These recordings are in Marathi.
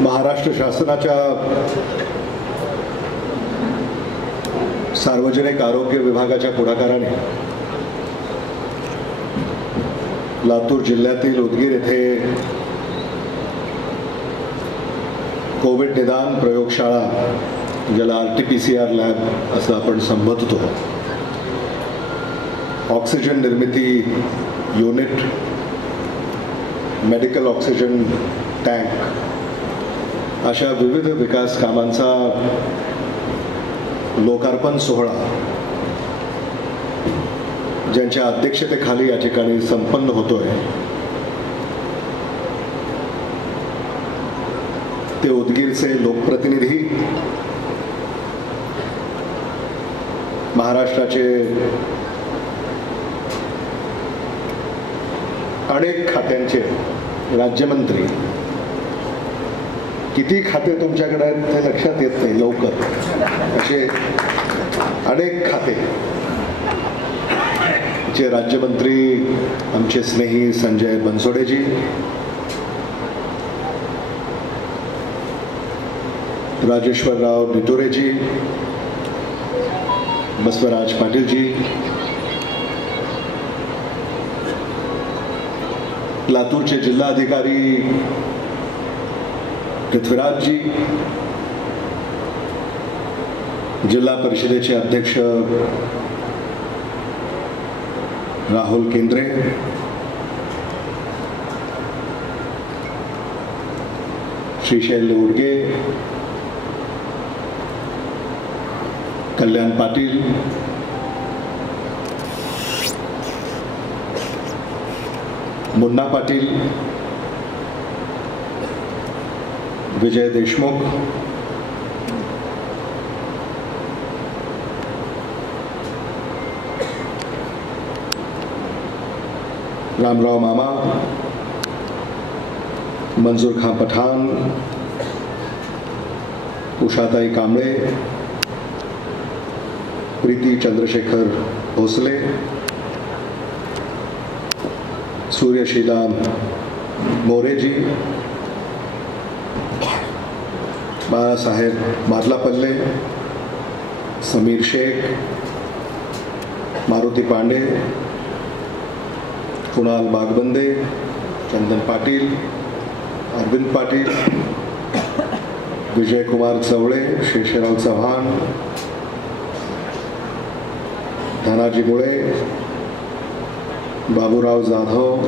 महाराष्ट्र शासनाच्या सार्वजनिक आरोग्य विभागाच्या पुढाकाराने लातूर जिल्ह्यातील उदगीर येथे कोविड निदान प्रयोगशाळा, ज्याला RT-PCR लॅब असं आपण संबोधतो, ऑक्सिजन निर्मिती युनिट, मेडिकल ऑक्सिजन टँक अशा विविध विकास कामांचा लोकार्पण सोहळा ज्यांच्या अध्यक्षतेखाली या ठिकाणी संपन्न होतोय, ते उदगीरचे लोकप्रतिनिधी, महाराष्ट्राचे अनेक खात्यांचे राज्यमंत्री. किती खाते तुमच्याकडे आहेत ते लक्षात येत नाही लवकर, असे अनेक खाते चे राज्यमंत्री आमचे स्नेही संजय बनसोडेजी, राजेश्वरराव निटोरेजी, बसवराज पाटीलजी, लातूरचे जिल्हाधिकारी पृथ्वीराजजी, जिल्हा परिषदेचे अध्यक्ष राहुल केंद्रे, श्रीशैल उडगे, कल्याण पाटील, मुन्ना पाटील, विजय देशमुख, रामराव मामा, मंजूर खां पठान, उषाताई कांबळे, प्रीती चंद्रशेखर भोसले, सूर्यशीला मोरेजी, बाळासाहेब मार्लापल्ले, समीर शेख, मारुती पांडे, कुणाल बागबंदे, चंदन पाटील, अरविंद पाटील, विजय कुमार चवळे, शेषराव चव्हाण, धनाजी मुळे, बाबूराव जाधव,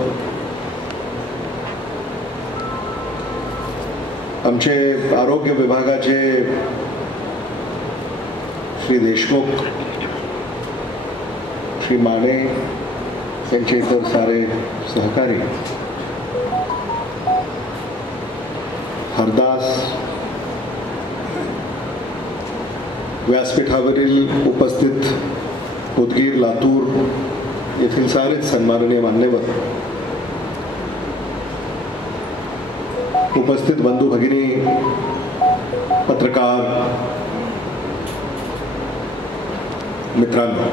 आमचे आरोग्य विभागाचे श्री देशमुख, श्री माने, त्यांचे इतर सारे सहकारी, हरदास, व्यासपीठावरील उपस्थित उदगीर, लातूर येथील सारेच सन्माननीय मान्यवर, उपस्थित बंधू भगिनी, पत्रकार मित्रांनो,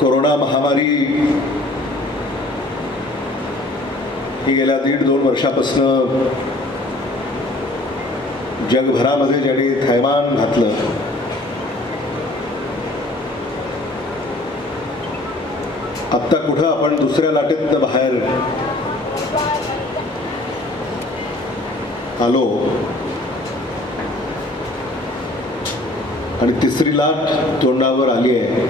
कोरोना महामारी ही गेल्या 1.5-2 वर्षापासून जगभरामध्ये ज्यांनी थैमान घातलं, आत्ता कुठं आपण दुसऱ्या लाटेत बाहेर आलो आणि तिसरी लाट तोंडावर आली आहे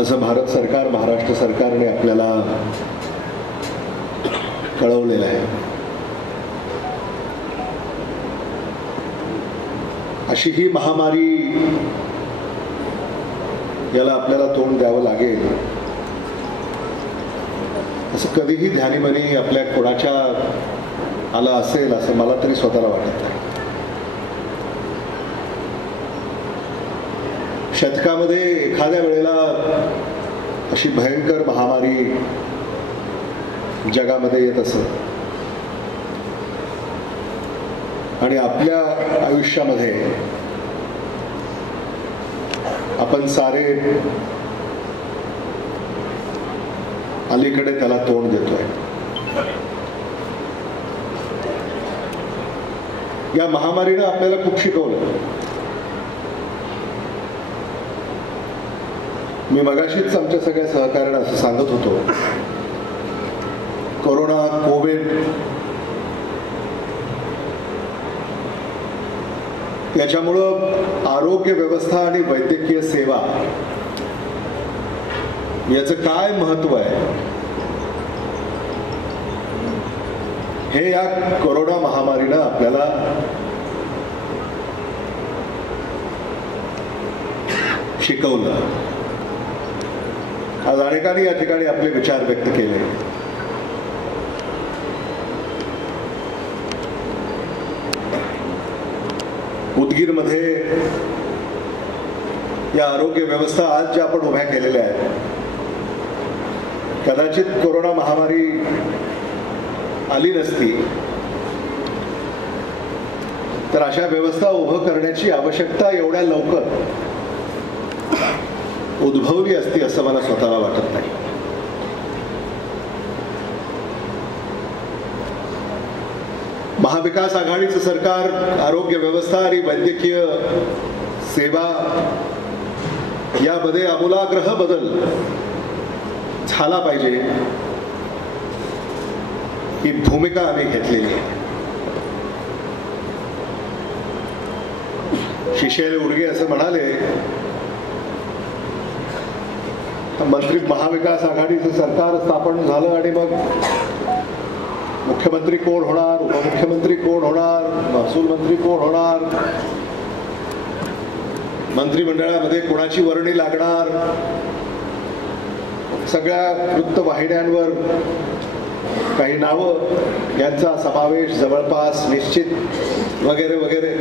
असं भारत सरकार, महाराष्ट्र सरकारने आपल्याला कळवलेलं आहे. अशी ही महामारी, याला आपल्याला तोंड द्यावं लागेल असं कधीही ध्यानीमनी आपल्या कोणाच्या आलं असेल असं मला तरी स्वतःला वाटत नाही. शतकामध्ये एखाद्या वेळेला अशी भयंकर महामारी जगामध्ये येत असत आणि आपल्या आयुष्यामध्ये आपण सारे अलीकडे त्याला तोंड देतोय. या महामारीनं आपल्याला खूप शिकवलं. मी मगाशीच आमच्या सगळ्या सहकार्यांना असं सांगत होतो, कोरोना, कोविड याच्यामुळं आरोग्य व्यवस्था आणि वैद्यकीय सेवा याचं काय महत्व आहे हे या कोरोना महामारीनं आपल्याला शिकवलं. आज अनेकांनी या ठिकाणी आपले विचार व्यक्त केले. उदगीरमध्ये या आरोग्य व्यवस्था आज ज्या आपण उभ्या केलेल्या आहेत, कदाचित कोरोना महामारी आली नसती तर अशा व्यवस्था उभं करण्याची आवश्यकता एवढ्या लवकर उद्भवली असती असं मला स्वतःला वाटत नाही. महाविकास आघाडीचं सरकार आरोग्य व्यवस्था आणि वैद्यकीय सेवा यामध्ये आमूलाग्र बदल झाला पाहिजे ही भूमिका आम्ही घेतलेली आहे. शिशेल उडगे असं म्हणाले, मंत्री महाविकास आघाडीचं सरकार स्थापन झालं आणि मग मुख्यमंत्री कोण होणार, उपमुख्यमंत्री कोण होणार, महसूल मंत्री कोण होणार, मंत्रिमंडळामध्ये कोणाची वर्णी लागणार, सगळ्या वृत्तवाहिन्यांवर काही नावं यांचा समावेश जवळपास निश्चित वगैरे वगैरे,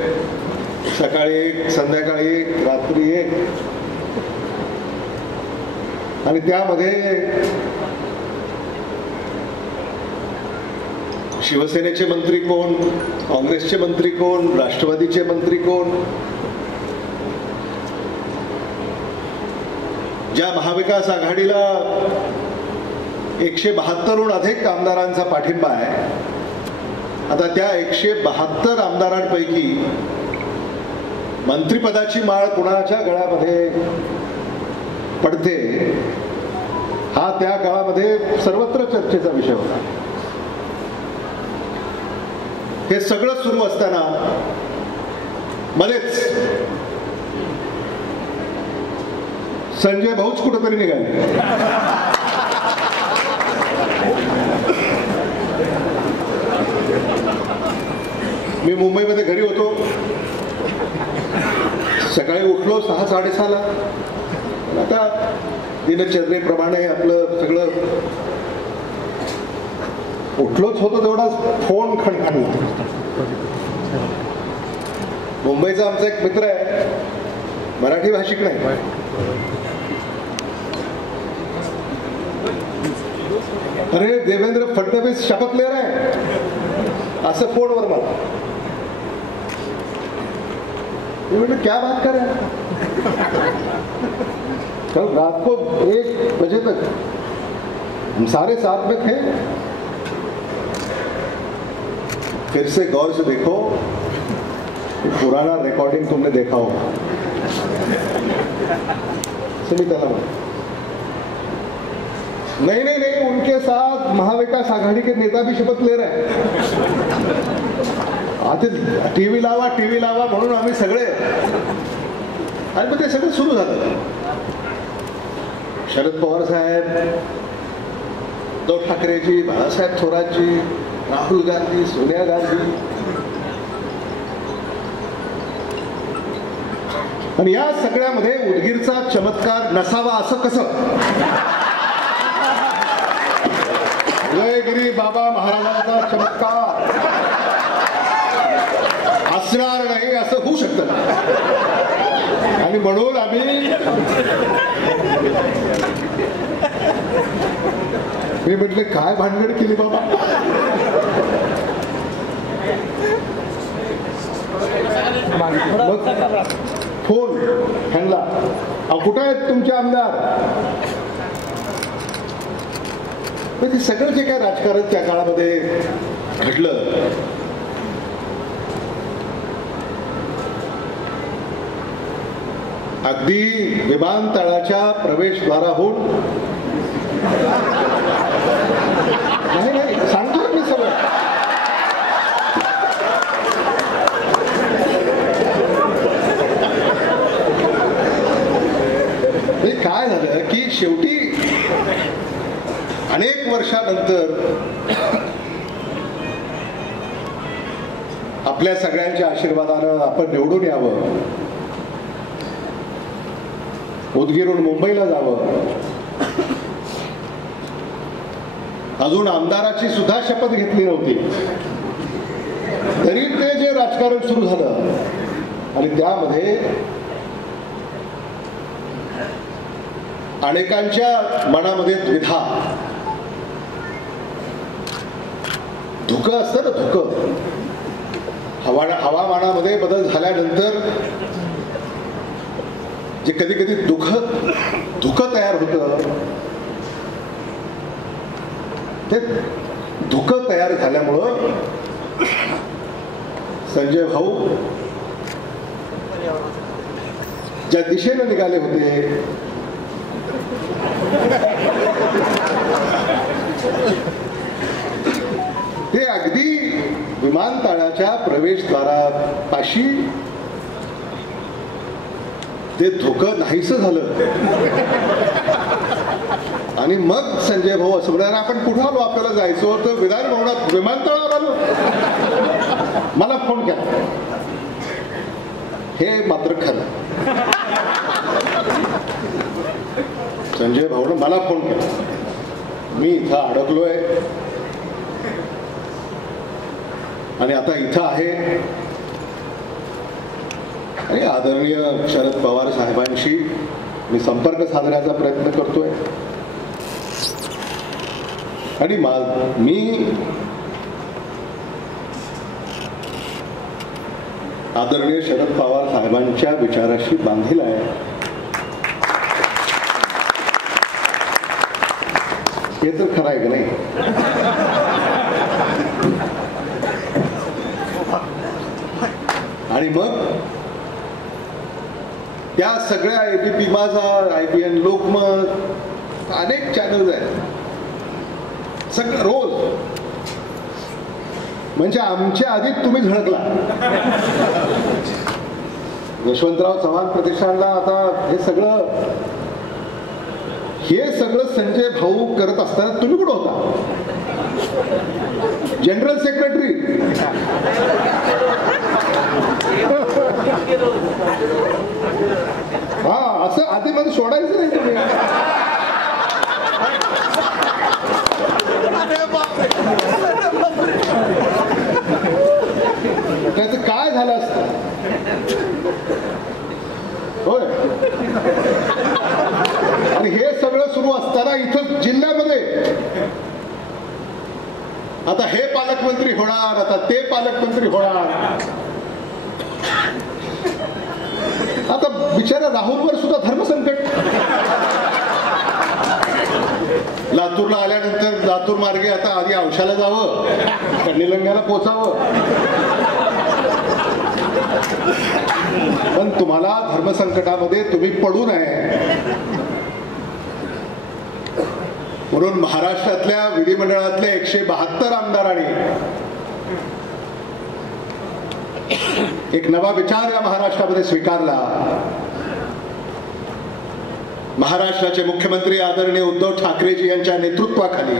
सकाळी एक, संध्याकाळी एक, रात्री एक, आणि त्यामध्ये शिवसेनेचे मंत्री कोण, काँग्रेसचे मंत्री कोण, राष्ट्रवादीचे मंत्री कोण. ज्या महाविकास आघाडीला 172हून अधिक आमदारांचा पाठिंबा आहे, आता त्या 172 आमदारांपैकी मंत्रिपदाची माळ कुणाच्या गळ्यामध्ये पडते हा त्या काळामध्ये सर्वत्र चर्चेचा विषय होता. हे सगळं सुरू असताना मध्येच संजय भाऊच कुठेतरी निघाले. मी मुंबईमध्ये घरी होतो, सकाळी उठलो 6-6:30ला. आता दिनचर्येप्रमाणे आपलं सगळं उठलोच होतो तेवढाच फोन खणखणला. मुंबईचा आमचा एक मित्र आहे, मराठी भाषिक नाही, अरे देवेंद्र फडणवीस शपथ ले रहे हैं असं फोनवर मला. मी म्हटलं क्या बात कर रहे हैं. कल रात को 1 बजे तक हम सारे साथ में थे. फिर से गौर से देखो, पुराना रिकॉर्डिंग तुमने देखा होगा. सुनीता नहीं नहीं नहीं, उनके साथ महाविकास आघाड़ी के नेता भी शपथ ले रहे हैं. आता टीव्ही लावा म्हणून आम्ही सगळे, आणि मग ते सगळं सुरू झालं. शरद पवार साहेब, उद्धव ठाकरेजी, बाळासाहेब थोरातजी, राहुल गांधी, सोनिया गांधी, आणि या सगळ्यामध्ये उदगीरचा चमत्कार नसावा असं कसं. जयगिरी बाबा महाराजांचा चमत्कार असणार नाही असं होऊ शकतं. आणि म्हणून आम्ही, मी म्हटले काय भानगड केली बाबा. मग फोन ह्यांना, कुठे आहेत तुमचे आमदार. ते सगळं जे काय राजकारण त्या काळामध्ये घडलं अगदी विमानतळाच्या प्रवेशद्वाराहून नाही सांगतो मी सगळं. काय झालं की शेवटी अनेक वर्षानंतर आपल्या सगळ्यांच्या आशीर्वादानं आपण निवडून यावं, उदगीरहून मुंबईला जावं, अजून आमदाराची सुद्धा शपथ घेतली नव्हती तरी ते जे राजकारण सुरू झालं आणि त्यामध्ये अनेकांच्या मनामध्ये द्विधा, धुकं असतं ना, धुकं. हवामानामध्ये बदल झाल्यानंतर जे कधी कधी धुकं तयार होतं, ते धुकं तयार झाल्यामुळं संजय भाऊ ज्या दिशेने निघाले होते ते अगदी विमानतळाच्या प्रवेशद्वारापाशी ते धुकं नाहीसं झालं. आणि मग संजय भाऊ असं म्हणाले, आपण कुठं आलो, आपल्याला जायचं होतं विधान भवनात, विमानतळावर आलो, मला फोन केला. हे मात्र खरं, संजय भाऊनं मला फोन केला, मी इथं अडकलोय आणि आता इथं आहे आणि आदरणीय शरद पवार साहेबांशी मी संपर्क साधण्याचा प्रयत्न करतोय आणि मी आदरणीय शरद पवार साहेबांच्या विचाराशी बांधील आहे. हे तर खरं आहे की नाही? आणि मग त्या सगळ्या एबीपी माझा, IBN लोकमत, अनेक चॅनल्स आहेत, सगळं रोज म्हणजे आमच्या आधीच तुम्ही झळकला. यशवंतराव चव्हाण प्रतिष्ठानला आता हे सगळं संजय भाऊ करत असताना तुम्ही कुठं होता? General secretary. हा, असं आधी मध्ये सोडायचं नाही तुम्ही. त्याचं काय झालं असतं? होय. आणि हे सगळं सुरू असताना इथं जिल्ह्यामध्ये आता हे पालकमंत्री होणार, आता ते पालकमंत्री होणार. आता बिचारा राहुलवर सुद्धा धर्मसंकट. लातूरला आल्यानंतर लातूर मार्गे आता आधी औशाला जावं, निलंग्याला पोचावं. पण तुम्हाला धर्मसंकटामध्ये तुम्ही पडू नये म्हणून महाराष्ट्रातल्या विधिमंडळातल्या 172 आमदारांनी एक नवा विचार या महाराष्ट्रामध्ये स्वीकारला. महाराष्ट्राचे मुख्यमंत्री आदरणीय उद्धव ठाकरेजी यांच्या नेतृत्वाखाली,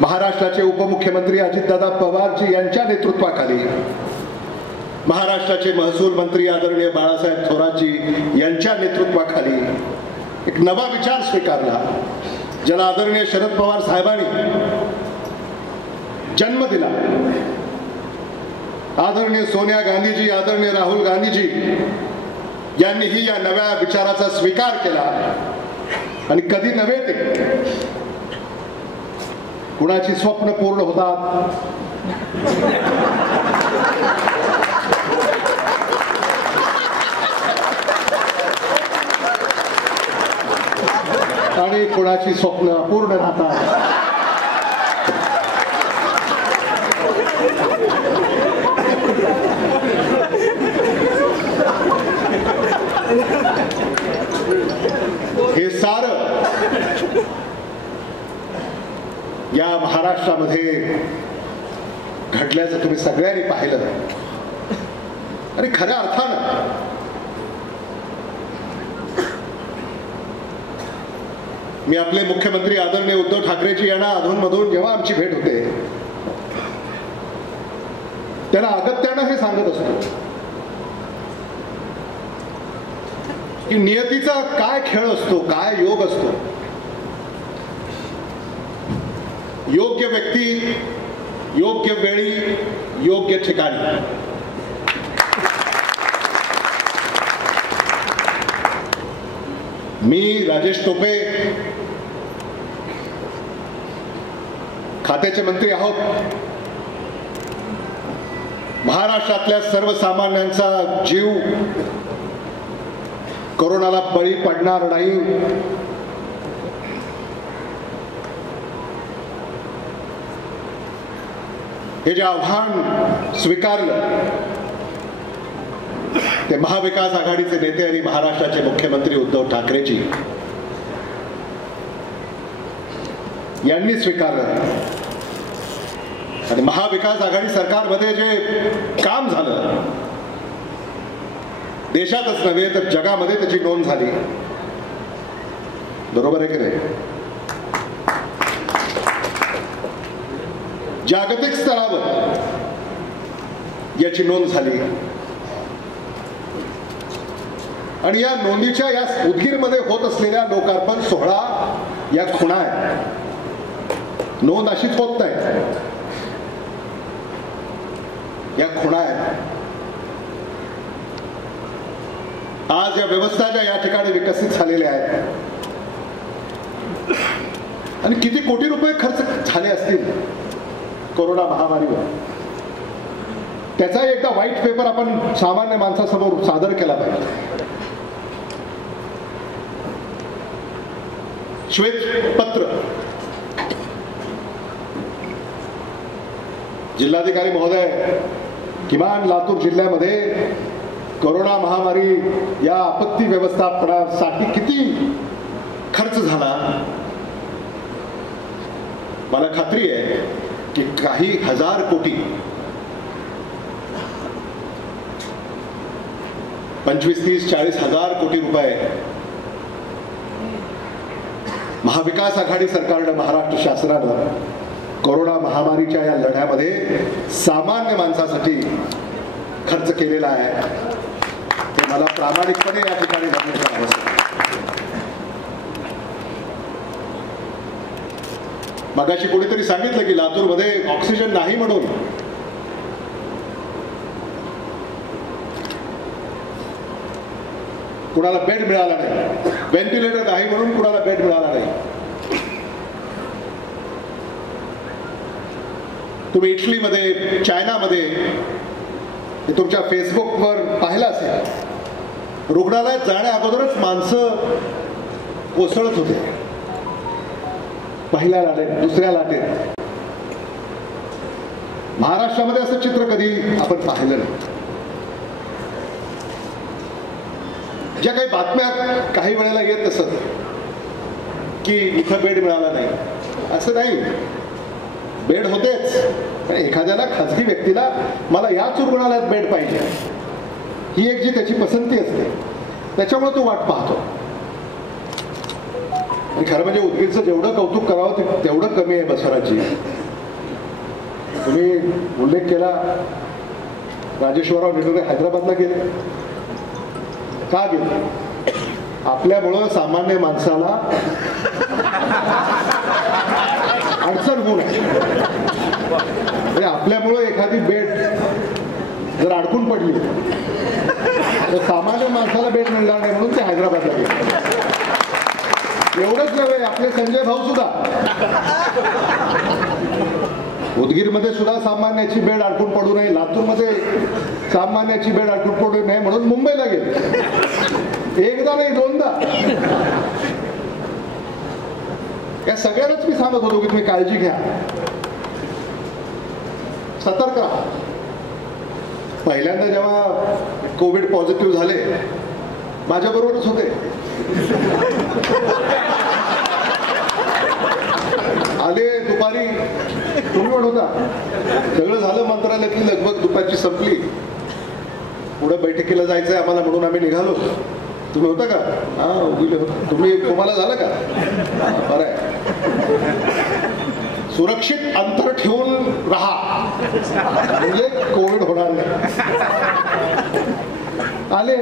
महाराष्ट्राचे उपमुख्यमंत्री अजितदादा पवारजी यांच्या नेतृत्वाखाली, महाराष्ट्राचे महसूल मंत्री आदरणीय बाळासाहेब थोरातजी यांच्या नेतृत्वाखाली एक नवा विचार स्वीकारला, ज्याला आदरणीय शरद पवार साहेबांनी जन्म दिला. आदरणीय सोनिया गांधीजी, आदरणीय राहुल गांधीजी यांनीही या नव्या विचाराचा स्वीकार केला. आणि कधी नव्हे ते कुणाची स्वप्न पूर्ण होतात, आणि कुणाची स्वप्न अपूर्ण राहतात. हे सारं या महाराष्ट्रामध्ये घडल्याचं तुम्ही सगळ्यांनी पाहिलं. आणि खऱ्या अर्थानं मी आपले मुख्यमंत्री आदरणीय उद्धव ठाकरेजी यांना अधूनमधून जेव्हा आमची भेट होते त्यांना अगत्यानं हे सांगत असतो की नियतीचा काय खेळ असतो, काय योग असतो. योग्य व्यक्ती योग्य वेळी योग्य ठिकाणी. मी राजेश टोपे खात्याचे मंत्री आहोत. महाराष्ट्रातल्या सर्वसामान्यांचा जीव कोरोनाला बळी पडणार नाही हे जे आव्हान स्वीकारलं ते महाविकास आघाडीचे नेते आणि महाराष्ट्राचे मुख्यमंत्री उद्धव ठाकरेजी यांनी स्वीकारलं. आणि महाविकास आघाडी सरकारमध्ये जे काम झालं देशातच नव्हे तर जगामध्ये त्याची नोंद झाली. बरोबर आहे की नाही? जागतिक स्तरावर याची नोंद झाली. आणि या नोंदीच्या या उदगीरमध्ये होत असलेल्या लोकार्पण सोहळा या खुणा आहेत. नोंद अशीच होत नाही, या खुणा आहेत. आज या व्यवस्था ज्या या ठिकाणी विकसित झालेल्या आहेत आणि किती कोटी रुपये खर्च झाले असतील कोरोना महामारीवर, त्याचा एकदा व्हाईट पेपर आपण सामान्य माणसासमोर सादर केला पाहिजे. श्वेतपत्र जिल्हाधिकारी महोदय, किमान लातूर जिल्ह्यामध्ये कोरोना महामारी या आपत्ती व्यवस्थापनासाठी किती खर्च झाला, मला खात्री आहे की काही हजार कोटी, 25, 30, 40 हजार कोटी रुपये महाविकास आघाडी सरकारनं, महाराष्ट्र शासनानं कोरोना महामारीच्या या लढ्यामध्ये सामान्य माणसासाठी खर्च केलेला आहे. ते मला प्रामाणिकपणे या ठिकाणी नमूद करावं. मगाशी कोणीतरी सांगितलं की लातूरमध्ये ऑक्सिजन नाही म्हणून कुणाला बेड मिळाला नाही, व्हेंटिलेटर नाही म्हणून कुणाला बेड मिळाला नाही. तुम्ही इटलीमध्ये, चायनामध्ये तुमच्या फेसबुकवर पाहिलं असेल, रुग्णालयात जाण्या अगोदरच माणसं कोसळत होते पहिल्या लाटेत, दुसऱ्या लाटेत. महाराष्ट्रामध्ये असं चित्र कधी आपण पाहिलं नाही. ज्या काही बातम्या काही वेळेला येत असत की इथं बेड मिळाला नाही, असं नाही. बेड होतेच, पण एखाद्याला, खाजगी व्यक्तीला मला याच रुग्णालयात बेड पाहिजे ही एक जी त्याची पसंती असते, त्याच्यामुळे तो वाट पाहतो. आणि खरं म्हणजे उदगीरचं जेवढं कौतुक करावं तेवढं कमी आहे. बसवराजजी, तुम्ही उल्लेख केला, राजेश्वरराव निडोरे हैदराबादला गेले. का गेले? आपल्यामुळं सामान्य माणसाला अडचण होऊ नये. म्हणजे आपल्यामुळं एखादी बेड जर अडकून पडली तर सामान्य माणसाला बेड मिळणार नाही म्हणून ते हैदराबादला गेले. एवढंच नव्हे, आपले संजय भाऊ सुद्धा उदगीरमध्ये सुद्धा सामान्याची बेड अडकून पडू नये, लातूरमध्ये सामान्याची बेड अडकून पडू नये म्हणून मुंबईला गेले. एकदा नाही, दोनदा. या सगळ्यांनाच मी सांगत होतो की तुम्ही काळजी घ्या, सतर्क राहा. पहिल्यांदा जेव्हा कोविड पॉझिटिव्ह झाले माझ्याबरोबरच होते. आले दुपारी, तुम्ही पण होता. सगळं झालं, मंत्रालयातली लगबग दुपारची संपली. पुढे बैठकीला जायचंय आम्हाला म्हणून आम्ही निघालो. तुम्ही होता का? हा, उगीले होता. तुम्हाला झालं का? बरं आहे. सुरक्षित अंतर ठेवून राहा म्हणजे कोविड होणार नाही. आले,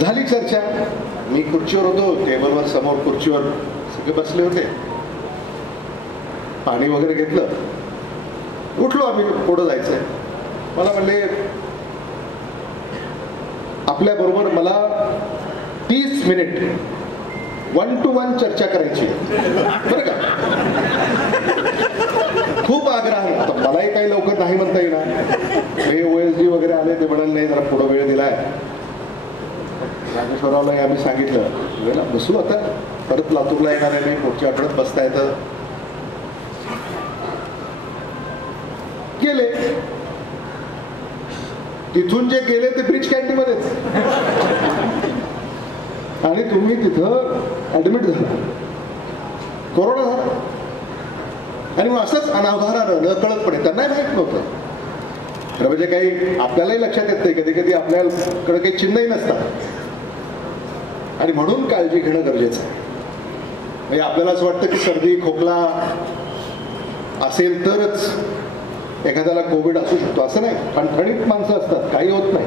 झाली चर्चा. मी खुर्चीवर होतो, टेबलवर समोर खुर्चीवर सगळे बसले होते. पाणी वगैरे घेतलं, उठलो आम्ही, पुढं जायचंय. मला म्हणले आपल्या बरोबर मला 30 मिनिट 1 to 1 चर्चा करायची, बरं का. खूप आग्रह. आता मलाही काही लवकर नाही म्हणता येणार. हे OSD वगैरे आले, ते म्हणाले नाही, जरा पुढं वेळ दिलाय. राजेश्वररावलाही आम्ही सांगितलं वेळेला बसू, आता परत लातूरला येणार आहे, नाही पुढच्या आठवड्यात बसता येतं. गेले. तिथून जे गेले ते ब्रिज कॅन्टीनमध्येच, आणि तुम्ही तिथं ऍडमिट झाला, कोरोना झाला. आणि मग असंच अनावधानानं नकळतपणे, त्यांनाही माहित नव्हतं. तर म्हणजे काही आपल्यालाही लक्षात येत नाही, कधी कधी आपल्याकडे काही चिन्हही नसतात. आणि म्हणून काळजी घेणं गरजेचं आहे. म्हणजे आपल्याला असं वाटतं की सर्दी खोकला असेल तरच एखाद्याला कोविड असू शकतो, असं नाही. ठणठणीत माणसं असतात, काही होत नाही.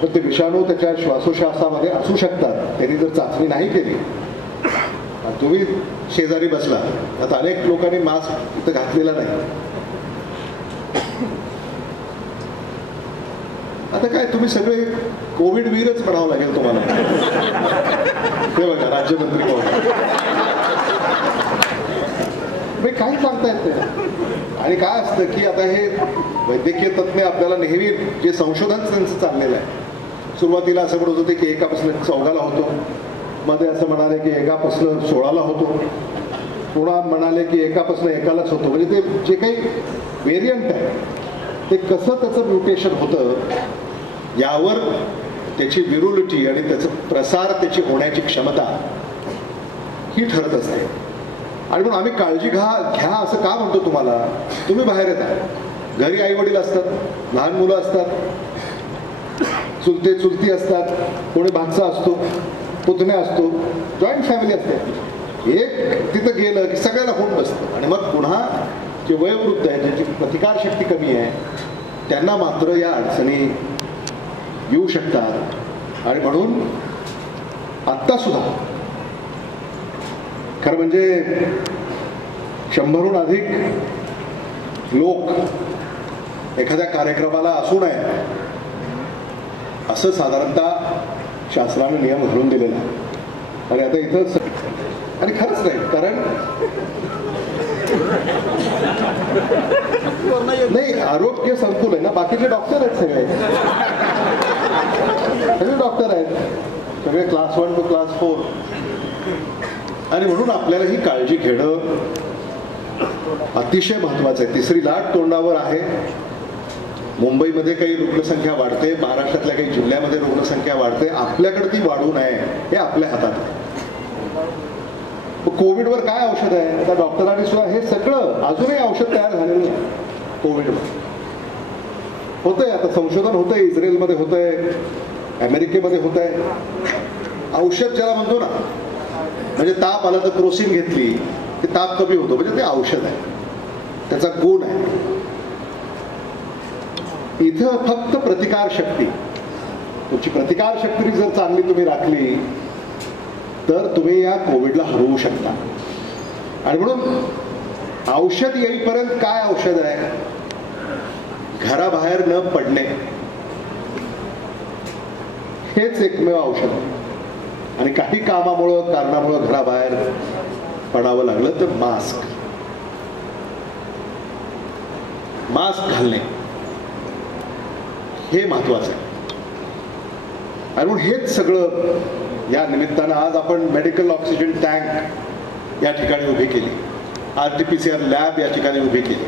पण ते विषाणू त्याच्या श्वासोश्वासामध्ये असू शकतात. त्यांनी जर चाचणी नाही केली, तुम्ही शेजारी बसला, आता अनेक लोकांनी मास्क इथं घातलेला नाही. आता काय तुम्ही सगळे कोविड वीरच म्हणावं लागेल तुम्हाला. ते बघा राज्यमंत्री कोण, काही सांगता येत नाही. आणि काय असतं की आता हे वैद्यकीय तज्ञ आपल्याला नेहमी जे संशोधन त्यांचं चाललेलं आहे. सुरुवातीला असं म्हणत होते की एकापासून 14ला होतो, मध्ये असं म्हणाले की एकापासून 16ला होतो, पुन्हा म्हणाले की एकापासून 1लाच होतो. म्हणजे ते जे काही व्हेरियंट आहे ते कसं त्याचं म्युटेशन होतं यावर त्याची व्हिरुलिटी आणि त्याचं प्रसार, त्याची होण्याची क्षमता ही ठरत असते. आणि म्हणून आम्ही काळजी घ्या असं का म्हणतो तुम्हाला. तुम्ही बाहेर येता, घरी आई वडील असतात, लहान मुलं असतात, चुलते चुलती असतात, कोणी भाचा असतो, पुतण्या असतो, जॉईंट फॅमिली असते. एक तिथं गेलं की सगळ्याला होऊन बसतं. आणि मग पुन्हा जे वयोवृद्ध आहे, ज्यांची प्रतिकारशक्ती कमी आहे, त्यांना मात्र या अडचणी येऊ शकतात. आणि म्हणून आत्ता सुद्धा खरं म्हणजे 100हून अधिक लोक एखाद्या कार्यक्रमाला असू नये असं साधारणतः शासनाने नियम घालून दिलेला आहे. आणि आता इथं आणि खरंच नाही, कारण नाही, आरोग्य संकुल आहे ना, बाकीचे डॉक्टर आहेत, सगळे डॉक्टर आहेत, सगळे क्लास 1 to क्लास 4. आणि म्हणून आपल्याला ही काळजी घेणं अतिशय महत्वाचं आहे. 3री लाट तोंडावर आहे. मुंबईमध्ये काही रुग्णसंख्या वाढते, महाराष्ट्रातल्या काही जिल्ह्यामध्ये रुग्णसंख्या वाढते. आपल्याकडे ती वाढू नये हे आपल्या हातात आहे. कोविडवर काय औषध आहे, आता डॉक्टरांनी सुद्धा हे सगळं, अजूनही औषध तयार झालेलं नाही कोविडवर. होतंय, आता संशोधन होतंय, इस्रायलमध्ये होतंय, अमेरिकेमध्ये होतंय. औषध ज्याला म्हणतो ना, म्हणजे ताप आला तर क्रोसिन घेतली ते ताप कमी होतो, म्हणजे ते औषध आहे, त्याचा गुण आहे. इथं फक्त प्रतिकारशक्ती, तुमची प्रतिकारशक्ती जर चांगली तुम्ही राखली तर तुम्ही या कोविडला हरवू शकता. आणि म्हणून औषध येईपर्यंत काय औषध आहे, घराबाहेर न पडणे हेच एकमेव औषध आहे. आणि काही कामामुळं कारणामुळं घराबाहेर पडावं लागलं तर मास्क घालणे हे महत्वाचं आहे. आणि म्हणून हेच सगळं या निमित्तानं आज आपण मेडिकल ऑक्सिजन टँक या ठिकाणी उभी केली, RT-PCR लॅब या ठिकाणी उभी केली.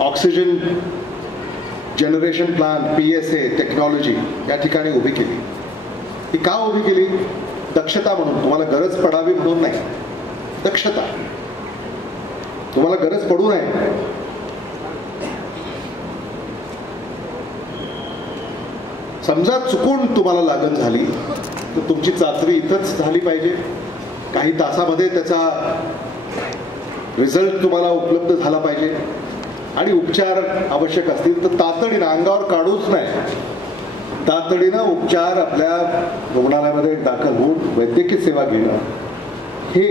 Oxygen generation plan, PSA technology या ठिकाणी उभी केली. ही का उभी केली? दक्षता म्हणून, तुम्हाला गरज पडावी म्हणून नाही. दक्षता, तुम्हाला गरज पडू नये. समजा चुकून तुम्हाला लागण झाली तर तुमची चाचणी इथंच झाली पाहिजे. काही तासामध्ये त्याचा रिझल्ट तुम्हाला उपलब्ध झाला पाहिजे. आणि उपचार आवश्यक असतील तर तातडीनं, अंगावर काढूच नाही, तातडीनं उपचार आपल्या रुग्णालयामध्ये दाखल होऊन वैद्यकीय सेवा घेणं, हे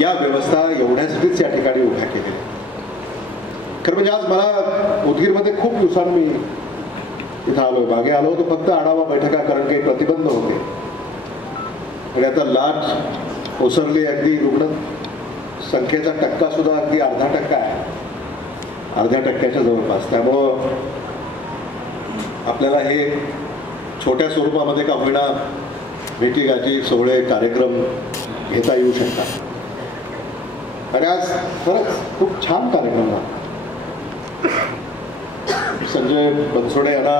या व्यवस्था एवढ्यासाठीच या ठिकाणी उभ्या केलेल्या. खरं म्हणजे आज मला उदगीरमध्ये खूप दिवसांनी मी इथं आलो, मागे आलो होतो फक्त आढावा बैठका, कारण काही प्रतिबंध होते. आणि आता लाट ओसरली, अगदी रुग्ण संख्येचा टक्का सुद्धा अगदी 0.5% आहे, 0.5% जवळपास. त्यामुळं आपल्याला हे छोट्या स्वरूपामध्ये का होईना भेटीगाठी, सोहळे, कार्यक्रम घेता येऊ शकतात. आणि आज खरंच खूप छान कार्यक्रम झाला. संजय बनसोडे यांना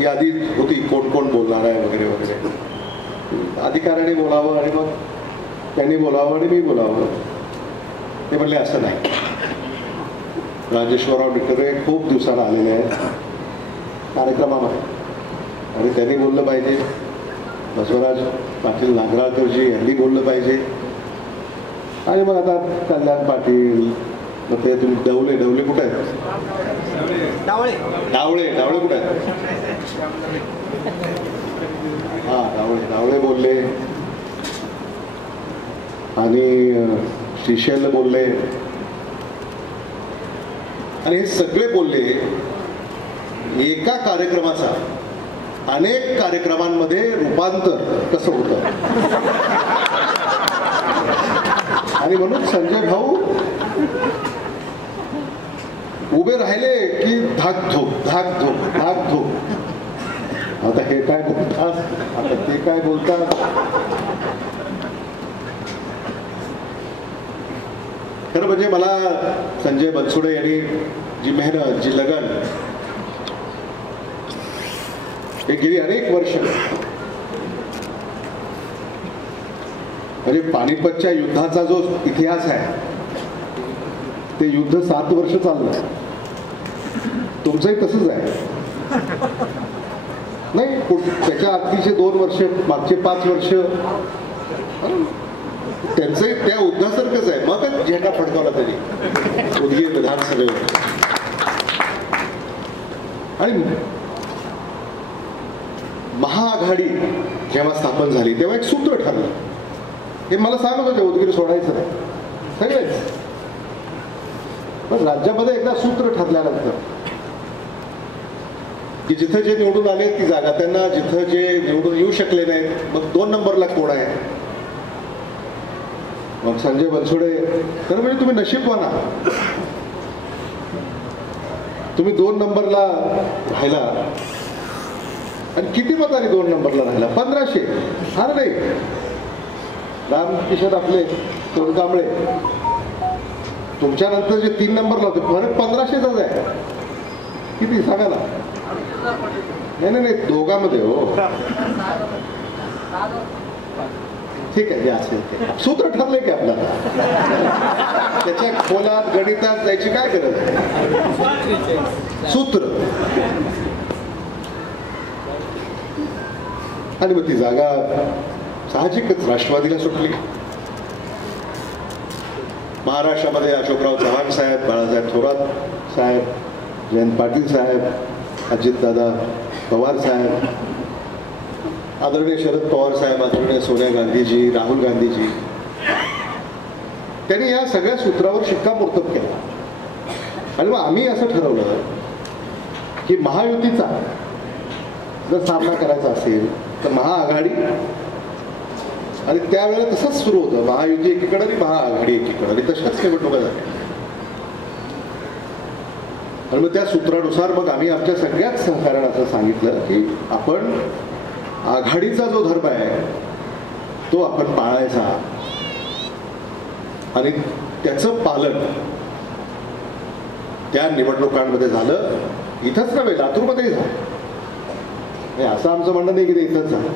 यादी होती कोण कोण बोलणार आहे वगैरे वगैरे. अधिकाऱ्यांनी बोलावं आणि मग त्यांनी बोलावं आणि मी बोलावं. ते म्हणले असं नाही. राजेश्वरराव निकरे खूप दिवसाला आलेले आहेत कार्यक्रमामध्ये आणि त्यांनी बोललं पाहिजे. बसवराज पाटील नागराळकरजी यांनी बोललं पाहिजे. आणि मग आता कल्याण पाटील, मग ते तुम्ही डवले कुठे आहेत? डावळे कुठे आहेत? हा, डावळे बोलले आणि श्रीशैल बोलले आणि हे सगळे बोलले. एका कार्यक्रमाचा अनेक कार्यक्रमांमध्ये रूपांतर कसं होतं. आणि म्हणून संजय भाऊ उभे राहिले की धाकधूक धाकधूक धाकधूक. आता हे काय बोलतात, आता ते काय बोलतात. खरं म्हणजे मला संजय बनसोडे यांनी जी मेहनत, जी लगन, हे गेली अनेक वर्ष, म्हणजे पानिपतच्या युद्धाचा जो इतिहास आहे ते युद्ध 7 वर्ष चाललं. तुमचंही तसंच आहे नाही? त्याच्या अगदीचे 2 वर्ष, मागचे 5 वर्ष त्यांचंही त्या युद्धासारखंच आहे. मगच झेंडा फडकावला तरी उदगीर विधानसभेवर. आणि महाआघाडी जेव्हा स्थापन झाली तेव्हा एक सूत्र ठरलं. हे मला सांगत होते उदगीर सोडायचं नाही सगळेच. पण राज्यामध्ये एकदा सूत्र ठरल्यानंतर की जिथं जे निवडून आले ती जागा त्यांना, जिथं जे निवडून येऊ शकले नाहीत मग 2 नंबरला कोण आहे? मग संजय बनसोडे. तर म्हणजे तुम्ही नशीबवान आहात, तुम्ही 2 नंबरला राहिला. आणि किती मतांनी 2 नंबरला राहिला? 1500. फार नाही. रामकिशन आपले तोडकांबळे तुमच्यानंतर जे 3 नंबरला होते फरक 1500चाच आहे. किती सांगा ना? नाही दोघांमध्ये. हो ठीक आहे, जे असेल ते सूत्र ठरले की आपल्याला त्याच्या खोलात गणितात जायची काय गरज आहे. सूत्र. आणि मग ती जागा साहजिकच राष्ट्रवादीला सुटली. महाराष्ट्रामध्ये अशोकराव चव्हाण साहेब, बाळासाहेब थोरात साहेब, जयंत पाटील साहेब, अजितदादा पवार साहेब, आदरणीय शरद पवार साहेब, आदरणीय सोनिया गांधीजी, राहुल गांधीजी, त्यांनी या सगळ्या सूत्रावर शिक्कामोर्तब केला. आणि मग आम्ही असं ठरवलं की महायुतीचा जर सामना करायचा असेल तर महाआघाडी. आणि त्यावेळेला तसंच सुरू होतं, महायुती एकीकडे आणि महाआघाडी एकीकडे, आणि तशाच निवडणुका झाल्या. आणि मग त्या सूत्रानुसार मग आम्ही आमच्या सगळ्याच सहकार्यानं असं सांगितलं की आपण आघाडीचा जो धर्म आहे तो आपण पाळायचा. आणि त्याचं पालन त्या निवडणुकांमध्ये झालं. इथंच नव्हे, लातूरमध्येही झालं. असं आमचं म्हणणं नाही की ते इथंच झालं.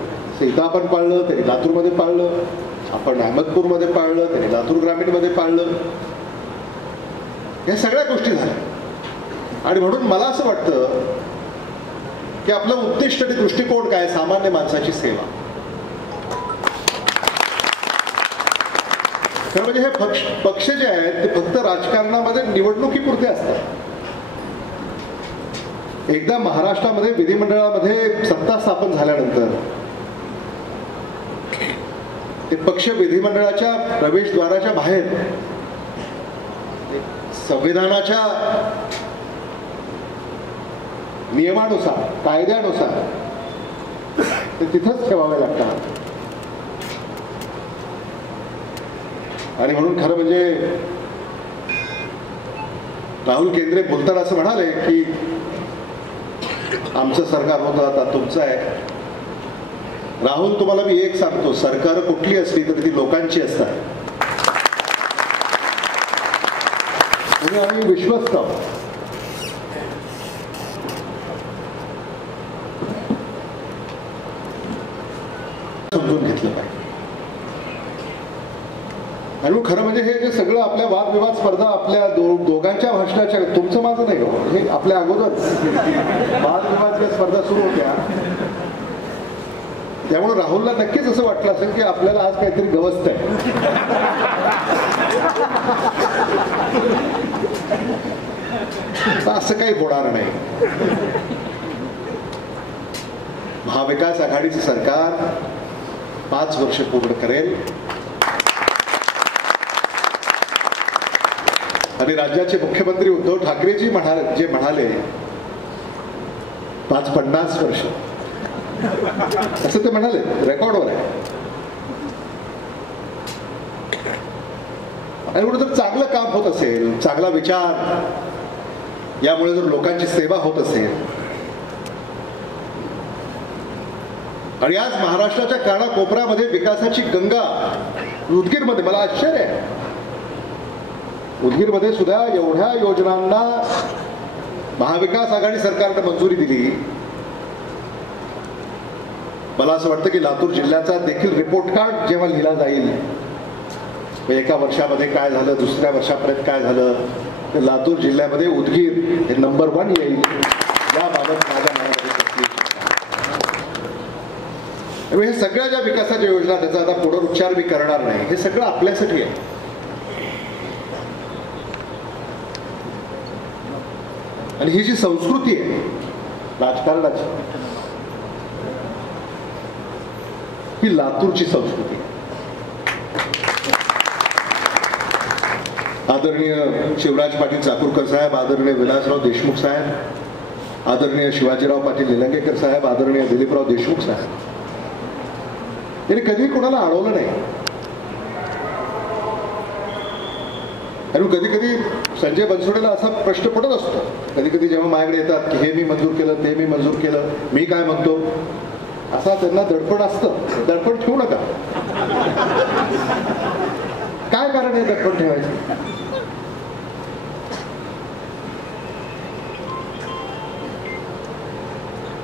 इथं आपण पाळलं, त्यांनी लातूरमध्ये पाळलं. आपण अहमदपूरमध्ये पाळलं, त्यांनी लातूर ग्रामीणमध्ये पाळलं. या सगळ्या गोष्टी झाल्या. आणि म्हणून मला असं वाटतं की आपलं उद्दिष्ट आणि दृष्टिकोन काय, सामान्य माणसाची सेवा. खरं म्हणजे हे पक्ष जे आहेत ते फक्त राजकारणामध्ये निवडणुकीपुरते असतात. एकदा महाराष्ट्रामध्ये विधिमंडळामध्ये सत्ता स्थापन झाल्यानंतर ते पक्ष विधिमंडळाच्या प्रवेशद्वाराच्या बाहेर संविधानाच्या नियमानुसार, कायद्यानुसार ते तिथंच ठेवावे लागतात. आणि म्हणून खरं म्हणजे राहुल केंद्रे बोलताना असं म्हणाले की आमचं सरकार होतं, आता तुमचं आहे. राहुल, तुम्हाला मी एक सांगतो, सरकार कुठली असली तरी ती लोकांची असतात. म्हणजे आम्ही विश्वस्त आहोत. समजून घेतलं पाहिजे. आणि खरं म्हणजे हे जे सगळं आपल्या वादविवाद स्पर्धा आपल्या दोघांच्या भाषणाच्या, तुमचं माझं नाही हो, हे आपल्या अगोदर वादविवाद स्पर्धा सुरू होत्या. त्यामुळे राहुलला नक्कीच असं वाटलं असेल की आपल्याला आज काहीतरी गवसत आहे. असं काही होणार नाही. महाविकास आघाडीचं सरकार 5 वर्ष पूर्ण करेल आणि राज्याचे मुख्यमंत्री उद्धव ठाकरेजी जे म्हणाले 50 वर्ष, असं ते म्हणाले, रेकॉर्डवर आहे. आणि म्हणून जर चांगलं काम होत असेल, चांगला विचार, यामुळे जर लोकांची सेवा होत असेल आणि आज महाराष्ट्राच्या कानाकोपऱ्यामध्ये विकासाची गंगा, उदगीरमध्ये, मला आश्चर्य आहे, उदगीरमध्ये सुद्धा एवढ्या योजनांना महाविकास आघाडी सरकारने मंजुरी दिली. मला असं वाटतं की लातूर जिल्ह्याचा देखील रिपोर्ट कार्ड जेव्हा लिहिला जाईल, एका वर्षामध्ये काय झालं, दुसऱ्या वर्षापर्यंत काय झालं, तर लातूर जिल्ह्यामध्ये उदगीर हे नंबर 1 येईल. याबाबत माझ्या मनामध्ये हे सगळ्या ज्या विकासाच्या योजना, त्याचा आता पुनरुच्चार मी करणार नाही, हे सगळं आपल्यासाठी आहे. आणि ही जी संस्कृती आहे राजकारणाची, ही लातूरची संस्कृती आहे. आदरणीय शिवराज पाटील चाकूरकर साहेब, आदरणीय विलासराव देशमुख साहेब, आदरणीय शिवाजीराव पाटील निलंगेकर साहेब, आदरणीय दिलीपराव देशमुख साहेब, त्यांनी कधीही कोणाला अडवलं नाही. आणि कधी कधी संजय बनसोडेला असा प्रश्न पडत असतो, कधी कधी जेव्हा माझ्याकडे येतात की हे मी मंजूर केलं, ते मी मंजूर केलं, मी काय म्हणतो, असा त्यांना दडपण असतं. दडपण ठेवू नका. काय कारण आहे दडपण ठेवायचं?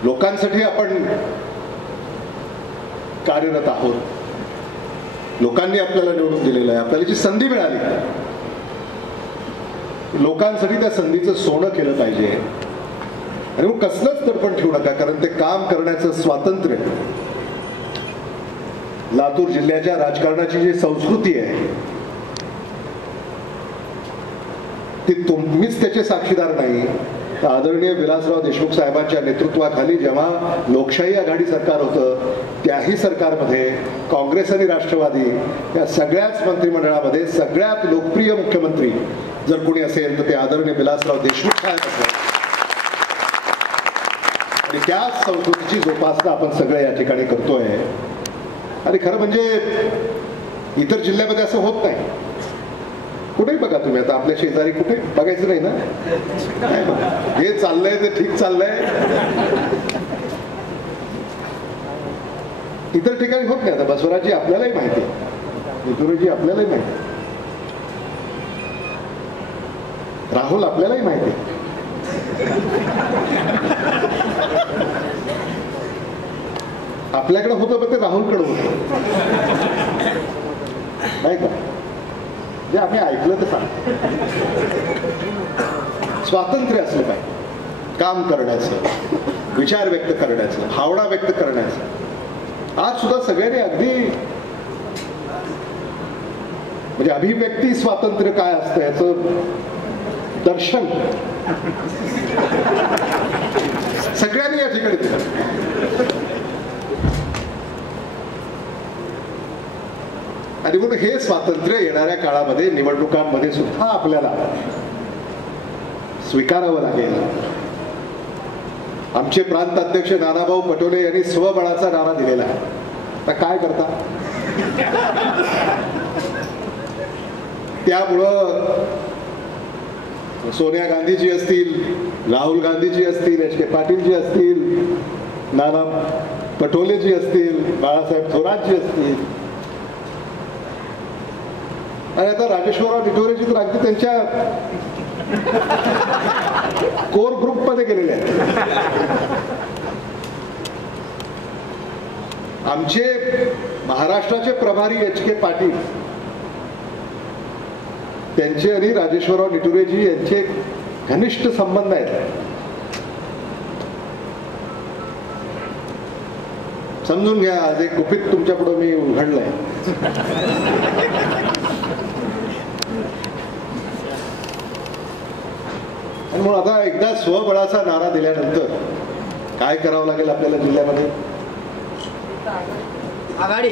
लोकांसाठी आपण कार्यरत आहोत. लोकांनी आपल्याला निवडून दिलेलं आहे, आपल्याला जी संधी मिळाली, लोकांसाठी त्या संधीचं सोनं केलं पाहिजे. आणि मग कसलंच दडपण ठेवू नका, कारण ते काम करण्याचं स्वातंत्र्य, लातूर जिल्ह्याच्या राजकारणाची जी संस्कृती आहे ती तुम्हीच त्याचे साक्षीदार नाही. आदरणीय विलासराव देशमुख साहेबांच्या नेतृत्वाखाली जेव्हा लोकशाही आघाडी सरकार होतं, त्याही सरकारमध्ये काँग्रेस आणि राष्ट्रवादी या सगळ्याच मंत्रिमंडळामध्ये सगळ्यात लोकप्रिय मुख्यमंत्री जर कोणी असेल तर ते आदरणीय विलासराव देशमुख साहेब असेल. आणि त्याच संस्कृतीची जोपासना आपण सगळे या ठिकाणी करतोय. आणि खरं म्हणजे इतर जिल्ह्यामध्ये असं होत नाही. कुठेही बघा तुम्ही, आता आपल्या शेजारी कुठे बघायचं नाही ना, नाही बघा, हे चाललंय ते ठीक चाललंय. इतर ठिकाणी होत नाही. आता बसवराजी आपल्यालाही माहिती, मिथुनजी आपल्यालाही माहिती. राहुल आपल्यालाही माहिती आहे. आपल्याकडे होतं पण ते राहुलकडे होतं नाही का? जे आम्ही ऐकलं तर सांग. स्वातंत्र्य असलं पाहिजे काम करण्याचं, विचार व्यक्त करण्याचं, हावडा व्यक्त करण्याचं. आज सुद्धा सगळ्यांनी अगदी म्हणजे अभिव्यक्ती स्वातंत्र्य काय असतं याचं दर्शन सगळ्यांनी या ठिकाणी दिलं. आणि म्हणून हे स्वातंत्र्य येणाऱ्या काळामध्ये निवडणुकांमध्ये सुद्धा आपल्याला स्वीकारावं लागेल. आमचे प्रांत अध्यक्ष नानाभाऊ पटोले यांनी स्वबळाचा नारा दिलेला आहे. आता काय करता? त्यामुळं सोनिया गांधीजी असतील, राहुल गांधीजी असतील, एच के पाटीलजी असतील, नाना पटोलेजी असतील, बाळासाहेब थोरातजी असतील, आणि आता राजेश्वरराव निटोरेजी तर अगदी त्यांच्या कोर ग्रुप मध्ये गेलेले आहेत. आमचे महाराष्ट्राचे प्रभारी एच के पाटील त्यांचे आणि राजेश्वरराव निटोरेजी यांचे घनिष्ठ संबंध आहेत. समजून घ्या, आज एक गुपित तुमच्या पुढे मी उघडलंय. आणि म्हणून आता एकदा स्वबळाचा नारा दिल्यानंतर काय करावं लागेल आपल्याला जिल्ह्यामध्ये? आघाडी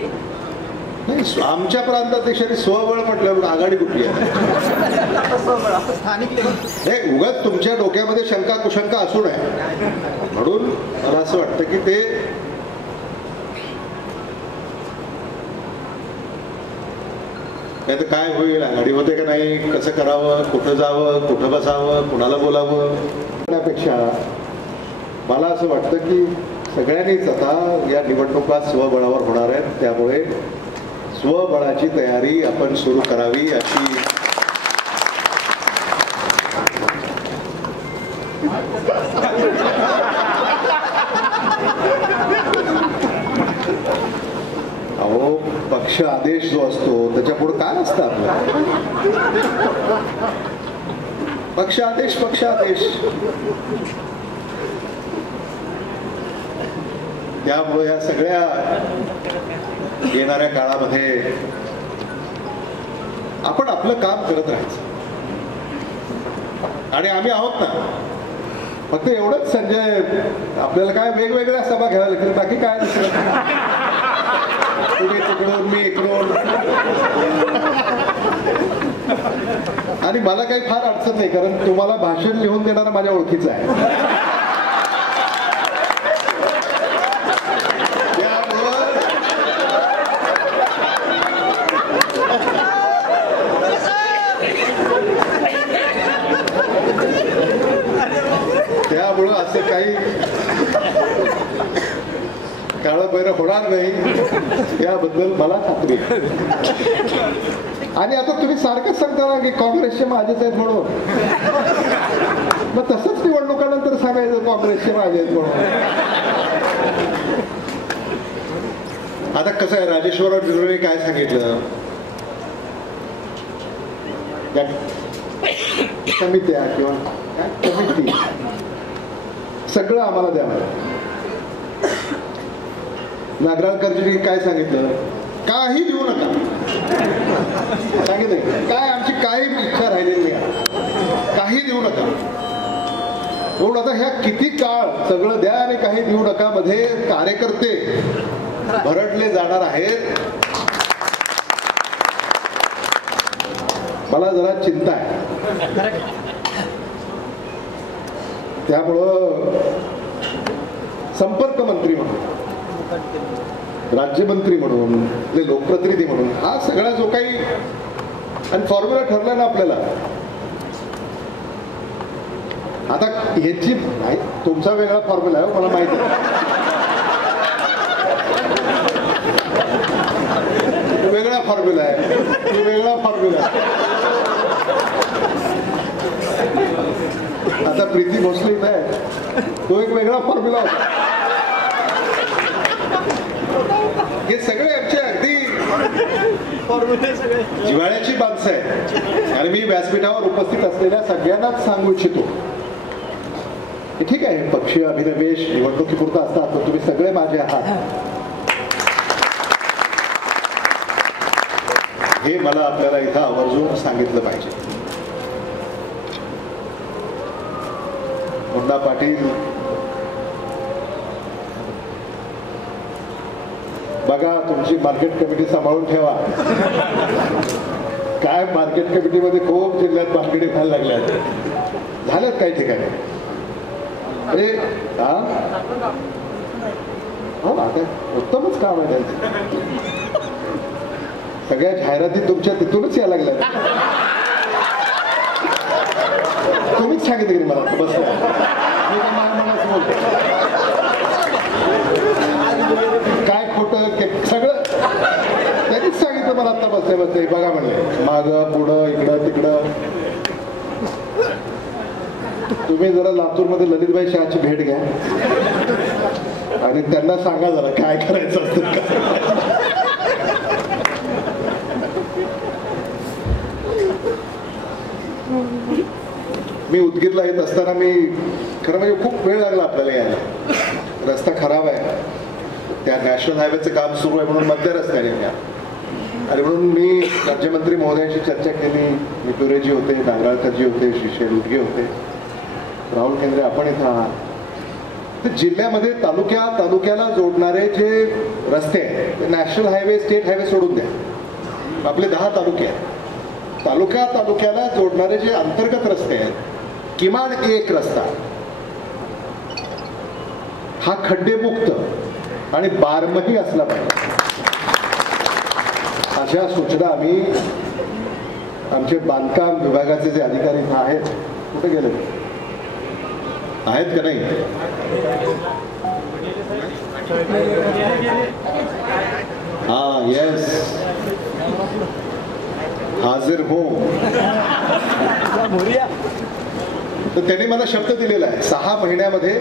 नाही, आमच्या प्रांताध्यक्षांनी स्वबळ म्हटल्यावर आघाडी कुठली आहे? नाही, उगाच तुमच्या डोक्यामध्ये शंका कुशंका असू नये म्हणून मला असं वाटतं की ते काय होईल, आघाडी होते का नाही, कसं करावं, कुठं जावं, कुठं बसावं, कुणाला बोलावं, त्यापेक्षा मला असं वाटतं की सगळ्यांनीच आता या निवडणुका स्वबळावर होणार आहेत. त्यामुळे स्वबळाची तयारी आपण सुरू करावी अशी अहो पक्ष आदेश जो असतो त्याच्या पुढे काय असतं आपलं? पक्ष आदेश पक्ष आदेश. त्यामुळे या सगळ्या येणाऱ्या काळामध्ये आपण आपलं काम करत राहायचं. आणि आम्ही आहोत ना. फक्त एवढंच संजय, आपल्याला काय वेगवेगळ्या सभा घ्याव्या लागतील, बाकी काय दुसरं. तुम्ही तिकडून मी इकडून. आणि मला काही फार अडचण नाही, कारण तुम्हाला भाषण लिहून देणारा माझ्या ओळखीचा आहे. त्यामुळं असं काही काळं बैरं होणार नाही याबद्दल मला खात्री आहे. आणि आता तुम्ही सारखंच सांगता ना की काँग्रेसचे माझेच आहेत म्हणून, मग तसंच निवडणुकानंतर सांगायचं काँग्रेसचे माझे आहेत म्हणून. आता कसं आहे, राजेश्वरराव निटोरेंनी काय सांगितलं, समित्या किंवा कमिटी सगळं आम्हाला द्यावं. नागराळकरजींनी काय सांगितलं, काही देऊ नका सांगितलं. काय आमची काही इच्छा राहिलेली नाही, काही देऊ नका. म्हणून आता ह्या किती काळ सगळं द्या आणि काही देऊ नका मध्ये कार्यकर्ते भरडले जाणार आहेत. मला जरा चिंता आहे. त्यामुळं संपर्क मंत्री म्हणून, राज्यमंत्री म्हणून, लोकप्रतिनिधी म्हणून हा सगळा जो काही आणि फॉर्म्युला ठरला ना आपल्याला, आता ह्याची तुमचा वेगळा फॉर्म्युला आहे मला माहिती आहे. वेगळा फॉर्म्युला आहे, वेगळा फॉर्म्युला आहे. आता प्रीती भोसले इथं आहे, तो एक वेगळा फॉर्म्युला होता. हे सगळे आमचे अगदी जिव्हाळ्याची माणसं आहे. आणि मी व्यासपीठावर उपस्थित असलेल्या सगळ्यांनाच सांगू इच्छितो, ठीक आहे पक्षीय अभिनिवेश निवडणुकीपुरता असतात, पण तुम्ही सगळे माझे आहात हे मला आपल्याला इथं आवर्जून सांगितलं पाहिजे. मुन्ना पाटील बघा, तुमची मार्केट कमिटी सांभाळून ठेवा. काय मार्केट कमिटीमध्ये खूप जिल्ह्यात भानगडी व्हायला लागल्यात, झाल्यात काही ठिकाणी. अरे हा हो, आता उत्तमच काम आहे त्यांचं. सगळ्या जाहिराती तुमच्या तिथूनच यायला लागल्या. तुम्हीच सांगितलं की मला बस बोलतो काय खोटं सगळं त्यांनीच सांगितलं मला. आता बसते बसते बघा म्हणले, मागं पुढं इकडं तिकडं. तुम्ही जरा लातूरमध्ये ललितभाई शहाची भेट घ्या आणि त्यांना सांगा जरा काय करायचं असतं का. मी उदगीरला येत असताना मी खरं म्हणजे खूप वेळ लागला आपल्याला यायला. रस्ता खराब आहे, त्या नॅशनल हायवेचं काम सुरू आहे म्हणून मध्य रस्त्याने या. आणि म्हणून मी राज्यमंत्री महोदयांशी चर्चा केली. निटुरेजी होते, नांगराळकरजी होते, श्रीशैल उडगे होते, राहुल केंद्रे आपण इथं आहात. तर जिल्ह्यामध्ये तालुक्याला जोडणारे जे रस्ते आहेत, नॅशनल हायवे स्टेट हायवे सोडून द्या, आपले 10 तालुके आहेत. तालुक्याला जोडणारे जे अंतर्गत रस्ते आहेत, किमान एक रस्ता हा खड्डेमुक्त आणि बारमही असला पाहिजे. अशा सूचना आम्ही आमचे बांधकाम विभागाचे जे अधिकारी आहेत, कुठे गेले आहेत का नाही? हा येस, हाजिर हो. तर त्यांनी मला शब्द दिलेला आहे 6 महिन्यामध्ये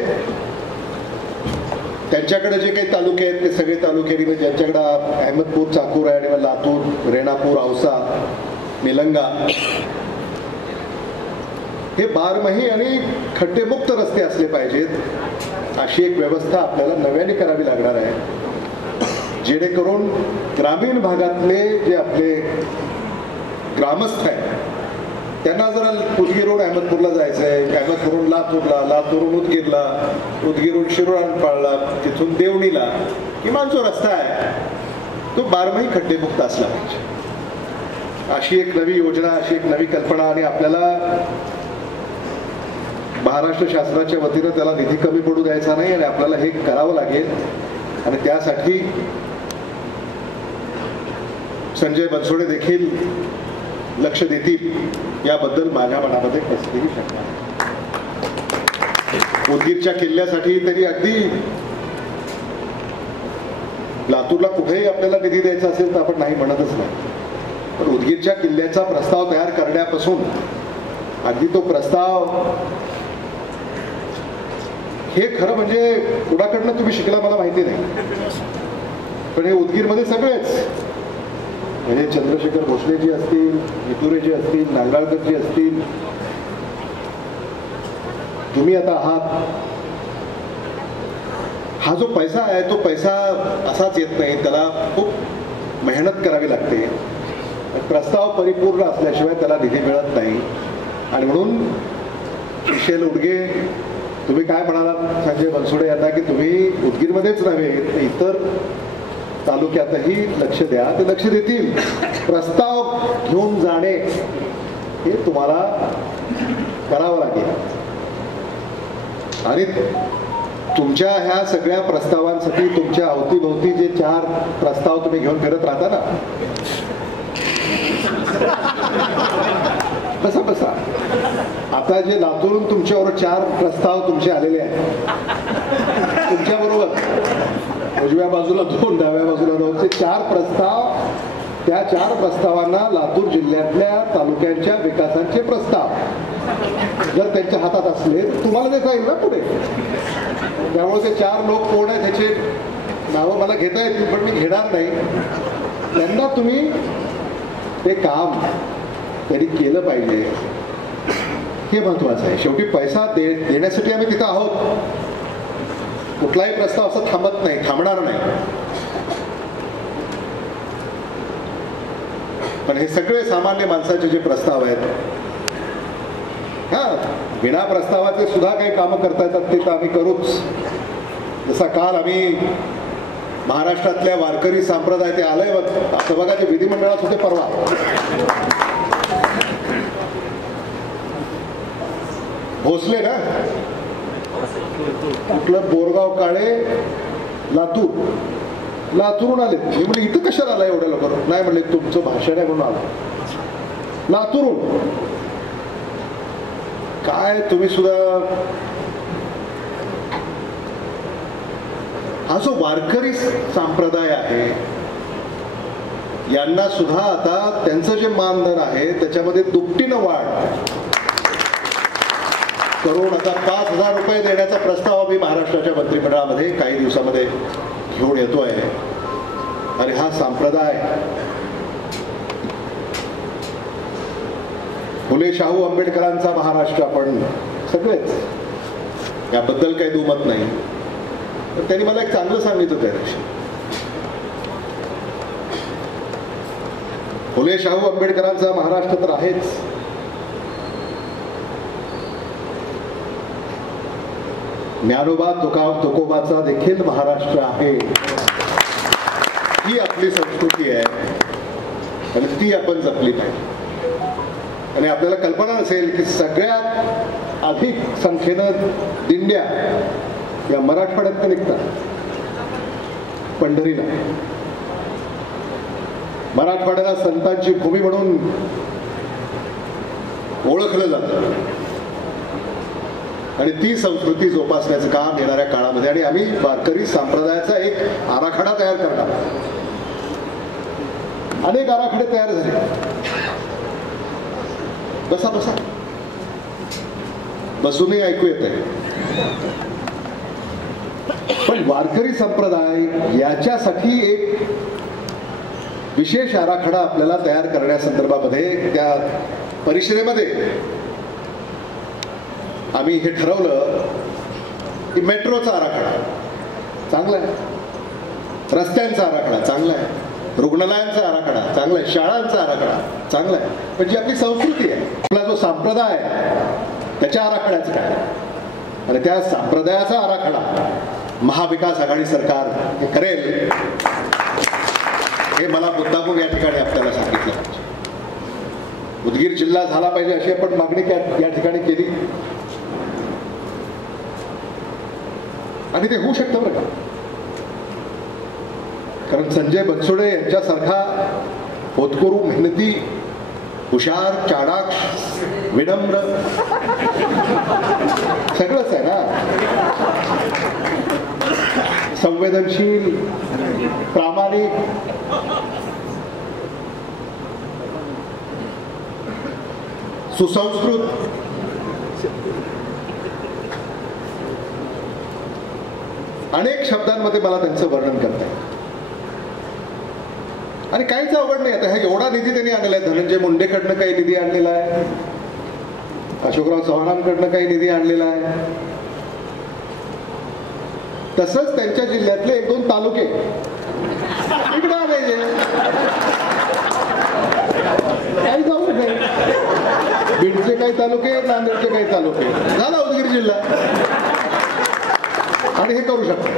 त्यांच्याकडे जे काही तालुके आहेत ते सगळे तालुके, ज्यांच्याकडे अहमदपूर, चाकूर आहे आणि लातूर, रेणापूर, औसा, निलंगा हे बारमही आणि खड्डेमुक्त रस्ते असले पाहिजेत. अशी एक व्यवस्था आपल्याला नव्याने करावी लागणार आहे, जेणेकरून ग्रामीण भागातले जे आपले ग्रामस्थ आहेत त्यांना जरा उदगीरहून अहमदपूरला जायचं आहे, अहमदपूरहून लातूरला, लातूरहून उदगीरला, उदगीरहून शिरोळपाळला, तिथून देवणीला, किमान जो रस्ता आहे तो बारमही खड्डेमुक्त असला पाहिजे. अशी एक नवी योजना, अशी एक नवी कल्पना. आणि आपल्याला महाराष्ट्र शासनाच्या वतीनं त्याला निधी कमी पडू द्यायचा नाही आणि आपल्याला हे करावं लागेल. आणि त्यासाठी संजय बनसोडे देखील लक्ष देतील याबद्दल माझ्या मनामध्ये कसलीही शंका नाही. उदगीरच्या किल्ल्यासाठी तरी अगदी लातूरला कुठेही आपल्याला निधी द्यायचा असेल तर आपण नाही म्हणतच नाही, पण उदगीरच्या किल्ल्याचा प्रस्ताव तयार करण्यापासून अगदी तो प्रस्ताव हे खरं म्हणजे कुणाकडनं तुम्ही शिकला मला माहिती नाही, पण हे उदगीरमध्ये सगळेच म्हणजे चंद्रशेखर भोसलेजी असतील, निटुरेजी असतील, नांगराळकरजी असतील, तुम्ही आता आहात. हा जो पैसा आहे तो पैसा असाच येत नाही, त्याला खूप मेहनत करावी लागते. प्रस्ताव परिपूर्ण असल्याशिवाय त्याला निधी मिळत नाही. आणि म्हणून श्रीशैल उडगे तुम्ही काय म्हणालात संजय बनसोडे यांना की तुम्ही उदगीरमध्येच नव्हे तर इतर तालुक्यातही लक्ष द्या, ते लक्ष देतील. प्रस्ताव घेऊन जाणे हे तुम्हाला करावं लागेल. आणि तुमच्या ह्या सगळ्या प्रस्तावांसाठी तुमच्या अवतीभोवती जे 4 प्रस्ताव तुम्ही घेऊन फिरत राहता ना, बसा आता जे लातूरून तुमच्यावर 4 प्रस्ताव तुमचे आलेले आहेत, तुमच्या बरोबर उजव्या बाजूला 2, डाव्या बाजूला 2, ते 4 प्रस्ताव, त्या 4 प्रस्तावांना लातूर जिल्ह्यातल्या तालुक्यांच्या विकासाचे प्रस्ताव जर त्यांच्या हातात असले तर तुम्हाला देता येईल ना पुढे. त्यामुळे ते 4 लोक कोण आहेत त्याचे नावं मला घेता येतील पण मी घेणार नाही. त्यांना तुम्ही ते काम त्यांनी केलं पाहिजे हे महत्वाचं आहे. शेवटी पैसा देण्यासाठी आम्ही तिथं आहोत. कुठलाही प्रस्ताव असा थांबत नाही, थांबणार नाही. पण हे सगळे सामान्य माणसाचे जे प्रस्ताव आहेत, हा बिना प्रस्तावाचे सुद्धा काही कामं करता येतात ते तर आम्ही करूच. जसा काल आम्ही महाराष्ट्रातल्या वारकरी संप्रदाय ते आलंय बघ असं बघा, ते विधिमंडळात होते परवा. भोसले ना कुठलं बोरगाव काळे लातूरून आले. मी म्हणजे इथं कशाला आला एवढ्या लवकर? नाही म्हणले तुमचं भाषण आहे म्हणून आलं. लातूरून काय तुम्ही सुद्धा. हा जो वारकरी संप्रदाय आहे यांना सुद्धा आता त्यांचं जे मानधन आहे त्याच्यामध्ये दुपटीनं वाढ करून आता 5,000 रुपये देण्याचा प्रस्ताव आम्ही महाराष्ट्राच्या मंत्रिमंडळामध्ये काही दिवसामध्ये घेऊन येतोय. आणि हा संप्रदाय फुले शाहू आंबेडकरांचा महाराष्ट्र आपण सगळेच, याबद्दल काही दुमत नाही. तर त्यांनी मला एक चांगलं सांगितलं त्या दिवशी. फुले शाहू आंबेडकरांचा महाराष्ट्र तर आहेच, ज्ञानोबा तुकोबाचा देखील महाराष्ट्र आहे. ही आपली संस्कृती आहे आणि ती आपण जपली पाहिजे. आणि आपल्याला कल्पना असेल की सगळ्यात अधिक संख्येनं दिंड्या या मराठवाड्यात निघतात पंढरीला. मराठवाड्याला संतांची भूमी म्हणून ओळखलं जातं आणि ती संस्कृती जोपासण्याचं काम येणाऱ्या काळामध्ये. आणि आम्ही वारकरी संप्रदायाचा एक आराखडा तयार करणार. अनेक आराखडे तयार झाले. बसा बसूनही ऐकू येत आहे. पण वारकरी संप्रदाय याच्यासाठी एक विशेष आराखडा आपल्याला तयार करण्यासंदर्भामध्ये त्या परिषदेमध्ये आम्ही हे ठरवलं की मेट्रोचा आराखडा चांगला आहे, रस्त्यांचा आराखडा चांगला आहे, रुग्णालयांचा आराखडा चांगला आहे, शाळांचा आराखडा चांगला आहे. पण जी आपली संस्कृती आहे, आपला जो संप्रदाय आहे त्याच्या आराखड्याचं काय, आणि त्या संप्रदायाचा आराखडा महाविकास आघाडी सरकार हे करेल हे मला मुद्दामून या ठिकाणी आपल्याला सांगितलं पाहिजे. उदगीर जिल्हा झाला पाहिजे अशी आपण मागणी या ठिकाणी केली आणि ते होऊ शकतं बरं का. कारण संजय बनसोडे यांच्यासारखा होतकरू, मेहनती, हुशार, चाणाक्ष, विनम्र सगळंच आहे ना, संवेदनशील, प्रामाणिक, सुसंस्कृत, अनेक शब्दांमध्ये मला त्यांचं वर्णन करता येईल. आणि काहीच अवघड नाही. आता हा एवढा निधी त्यांनी आणलाय. धनंजय मुंडेकडनं काही निधी आणलेला आहे, अशोकराव चव्हाणांकडनं काही निधी आणलेला आहे. तसंच त्यांच्या जिल्ह्यातले 1-2 तालुके इकडे आणायचे. काही जाऊ नये. बीडचे काही तालुके, नांदेडचे काही तालुके, झाला उदगीर जिल्हा. आणि हे करू शकतो.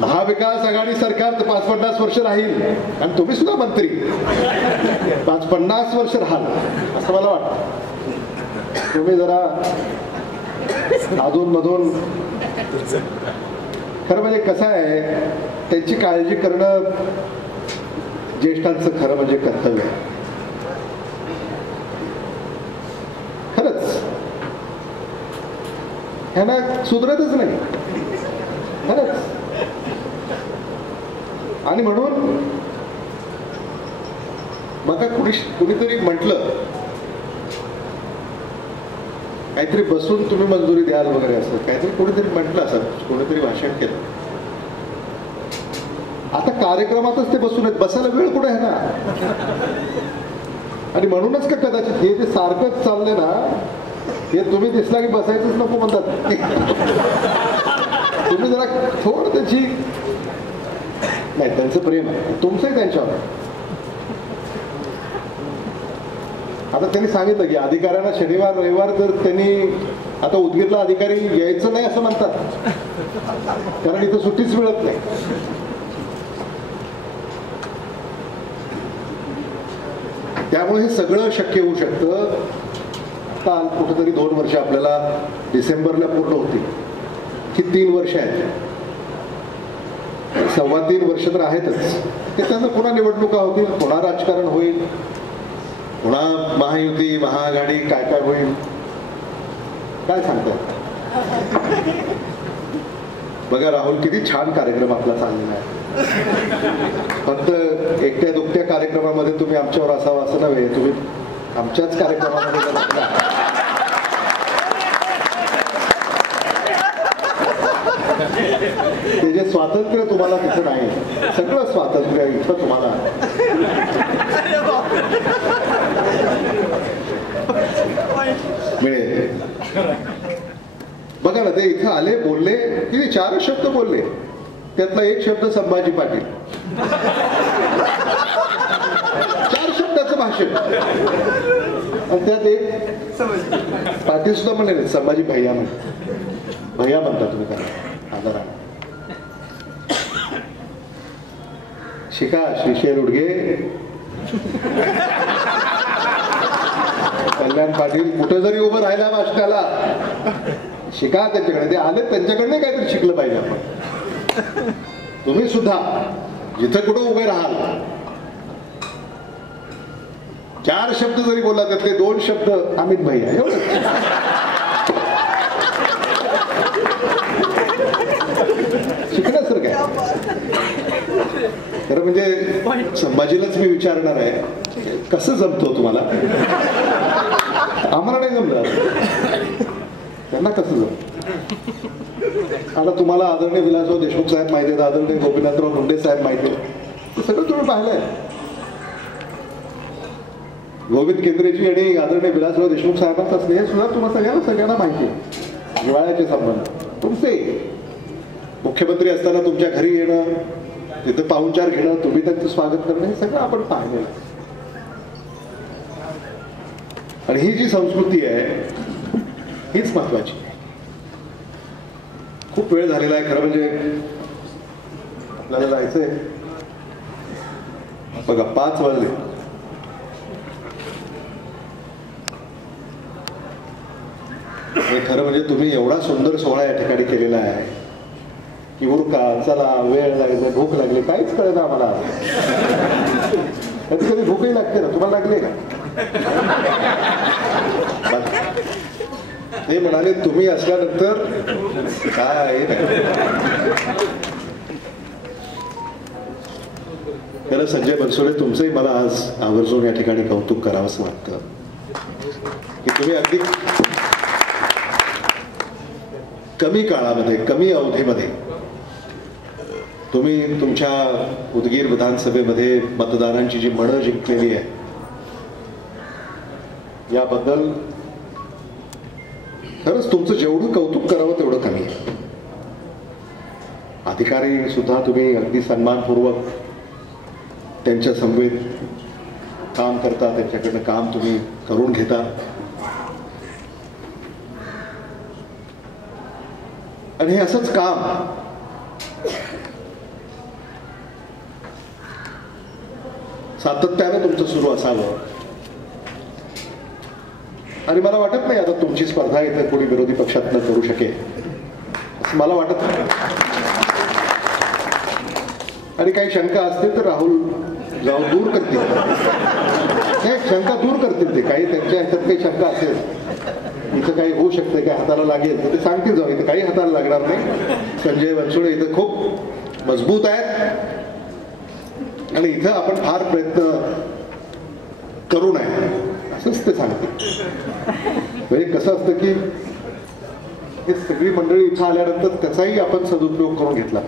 महाविकास आघाडी सरकार 5-50 वर्ष राहील आणि तुम्ही सुद्धा मंत्री 5-50 वर्ष राहाल असं मला वाटतं. तुम्ही जरा अधून मधून खरं म्हणजे कसं आहे, त्यांची काळजी करणं ज्येष्ठांचं खरं म्हणजे कर्तव्य आहे. खरंच ह्यांना सुधरतच नाही खरंच. आणि म्हणून मग कुणीतरी म्हटलं काहीतरी बसून तुम्ही मंजुरी द्याल वगैरे असं काहीतरी कोणीतरी म्हटलं असं, कोणीतरी भाषण केलं. आता कार्यक्रमातच ते बसून आहेत, बसायला वेळ कुठे आहे ना. आणि म्हणूनच का कदाचित हे जे सारखंच चाललंय ना, हे तुम्ही दिसला की बसायचंच नको म्हणतात. तुम्ही जरा थोडं त्याची नाही, त्यांचं प्रेम आहे तुमचंही त्यांच्यावर. आता त्यांनी सांगितलं की अधिकाऱ्यांना शनिवार रविवार जर त्यांनी, आता उदगीरला अधिकारी यायचं नाही असं म्हणतात, कारण इथं सुट्टीच मिळत नाही. त्यामुळे हे सगळं शक्य होऊ शकतं. काल कुठेतरी 2 वर्ष आपल्याला डिसेंबरला पूर्ण होती, की 3 वर्ष आहेत, 3.25 वर्ष तर आहेतच. त्याच्यानंतर पुन्हा निवडणुका होतील, पुन्हा राजकारण होईल, पुन्हा महायुती महाआघाडी काय काय होईल काय सांगतात. बघा राहुल, किती छान कार्यक्रम आपला चाललेला आहे. फक्त एकट्या दुकट्या कार्यक्रमामध्ये तुम्ही आमच्यावर असावं असं नव्हे, तुम्ही आमच्याच कार्यक्रमामध्ये ते जे स्वातंत्र्य तुम्हाला तिथं नाही, सगळं स्वातंत्र्य इथं तुम्हाला मिळेल. बघा ना, ते इथं आले, बोलले, किती 4 शब्द बोलले, त्यातला 1 शब्द संभाजी पाटील. 4 शब्दाचं भाषण, आणि त्यात एक पाटील सुद्धा म्हणले, संभाजी भैया भैया म्हणता तुम्ही त्याला आदराने. शिका श्रीशैल उडगे, कल्याण पाटील कुठे जरी उभं राहिला भाषणाला, शिका त्यांच्याकडे. ते आले, त्यांच्याकडे काहीतरी शिकलं पाहिजे आपण. तुम्ही सुद्धा जिथं कुठं उभे राहाल, 4 शब्द जरी बोलला त्यातले 2 शब्द अमित भैया, एवढं शिकण्यासारखं आहे. खरं म्हणजे संभाजीलाच मी विचारणार आहे, कसं जमतो तुम्हाला? आम्हाला नाही जमलं, त्यांना कसं जमतं? आता तुम्हाला आदरणीय विलासराव देशमुख साहेब माहिती आहेत, आदरणीय गोपीनाथराव मुंडे साहेब माहिती आहे, सगळं तुम्ही पाहिलंय. गोविंद केंद्रेजी आणि आदरणीय विलासराव देशमुख साहेबांचा स्नेह सुद्धा तुम्हाला सगळ्यांना माहिती आहे. हिवाळ्याचे संबंध तुमचे, मुख्यमंत्री असताना तुमच्या घरी येणं, तिथं पाहुणचार घेणं, तुम्ही त्यांचं स्वागत करणं, हे सगळं आपण पाहिलेलं आहे. आणि ही जी संस्कृती आहे हीच महत्वाची. खूप वेळ झालेला आहे खरं म्हणजे, आपल्याला जायचंय. बघा 5 वाजले. खरं म्हणजे तुम्ही एवढा सुंदर सोहळा या ठिकाणी केलेला आहे की उरका, चला, वेळ लागले, भूक लागली, काहीच कळत ना आम्हाला. कधी कधी भूकही लागते ना, तुम्हाला लागले का? ते म्हणाले तुम्ही असल्यानंतर काय नाही. खरं संजय बनसोडे, तुमचंही मला आज आवर्जून या ठिकाणी कौतुक करावंसं वाटतं की तुम्ही अगदी कमी काळामध्ये, कमी अवधीमध्ये तुम्ही तुमच्या उदगीर विधानसभेमध्ये मतदारांची जी मनं जिंकलेली आहे, याबद्दल खरंच तुमचं जेवढं कौतुक करावं तेवढं कमी आहे. अधिकारी सुद्धा तुम्ही अगदी सन्मानपूर्वक त्यांच्या समवेत काम करता, त्यांच्याकडनं काम तुम्ही करून घेता. आणि हे असंच काम सातत्यानं तुमचं सुरू असावं. आणि मला वाटत नाही आता तुमची स्पर्धा इथं कोणी विरोधी पक्षातनं करू शकेल असं मला वाटत नाही. आणि काही शंका असतील तर राहुल जाऊन दूर करतील, शंका दूर करतील. ते काही त्यांच्या ह्याच्यात काही शंका असेल, इथं काही होऊ शकते, काही हाताला लागेल तर ते सांगतील जाऊ, इथं काही हाताला लागणार नाही. संजय बनसोडे इथं खूप मजबूत आहेत आणि इथं आपण फार प्रयत्न करू नये असंच ते सांगतील. म्हणजे कसं असतं की हे सगळी मंडळी इथं आल्यानंतर त्याचाही आपण सदुपयोग करून घेतला.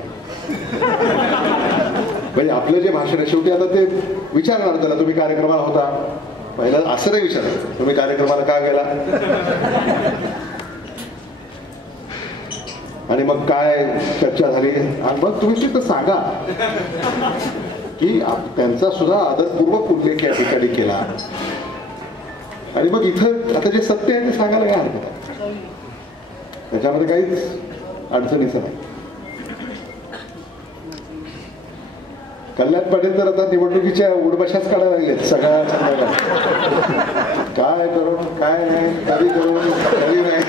म्हणजे आपलं जे भाषण आहे शेवटी आता ते विचारणार त्याला, तुम्ही कार्यक्रमाला होता, पहिला असं नाही विचारलं तुम्ही कार्यक्रमाला का गेला, आणि मग काय चर्चा झाली, आणि मग तुम्ही तिथं सांगा की त्यांचा सुद्धा आदरपूर्वक उल्लेख या ठिकाणी केला. आणि मग इथं आता जे सत्य आहे ते सांगायला काय हरकत आहे, त्याच्यामध्ये काहीच अडचणीचं नाही. कल्याण पाटील तर आता निवडणुकीच्या उडबशाच काढायला लागलेत सगळ्या संदर्भात, काय करून काय नाही, कधी करून कधी नाही.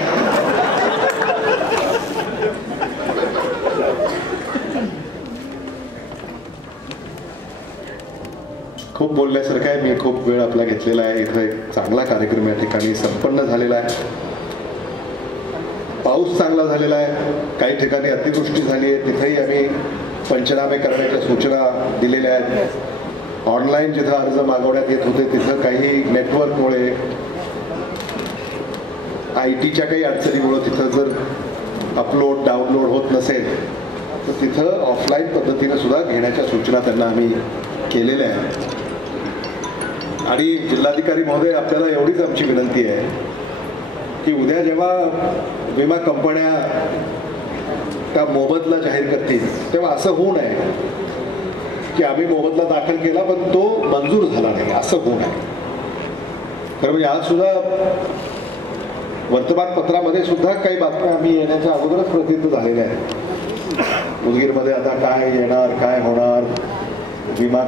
खूप बोलण्यासारखं आहे, मी खूप वेळ आपला घेतलेला आहे. इथं एक चांगला कार्यक्रम या ठिकाणी संपन्न झालेला आहे. पाऊस चांगला झालेला आहे, काही ठिकाणी अतिवृष्टी झाली आहे, तिथेही आम्ही पंचनामे करण्याच्या सूचना दिलेल्या आहेत. ऑनलाईन जिथं अर्ज मागवण्यात येत होते तिथं काही नेटवर्कमुळे IT च्या काही अडचणीमुळे तिथं जर अपलोड डाउनलोड होत नसेल तर तिथं ऑफलाईन पद्धतीने सुद्धा घेण्याच्या सूचना त्यांना आम्ही केलेल्या आहेत. आणि जिल्हाधिकारी महोदय, आपल्याला एवढीच आमची विनंती आहे की उद्या जेव्हा विमा कंपन्या त्या मोबदला जाहीर करतील तेव्हा असं होऊ नये की आम्ही मोबदला दाखल केला पण तो मंजूर झाला नाही, असं होऊ नये. खरं म्हणजे आज सुद्धा वर्तमानपत्रामध्ये सुद्धा काही बातम्या आम्ही येण्याच्या अगोदरच प्रसिद्ध झालेल्या आहेत. उदगीरमध्ये आता काय येणार, काय होणार, विमा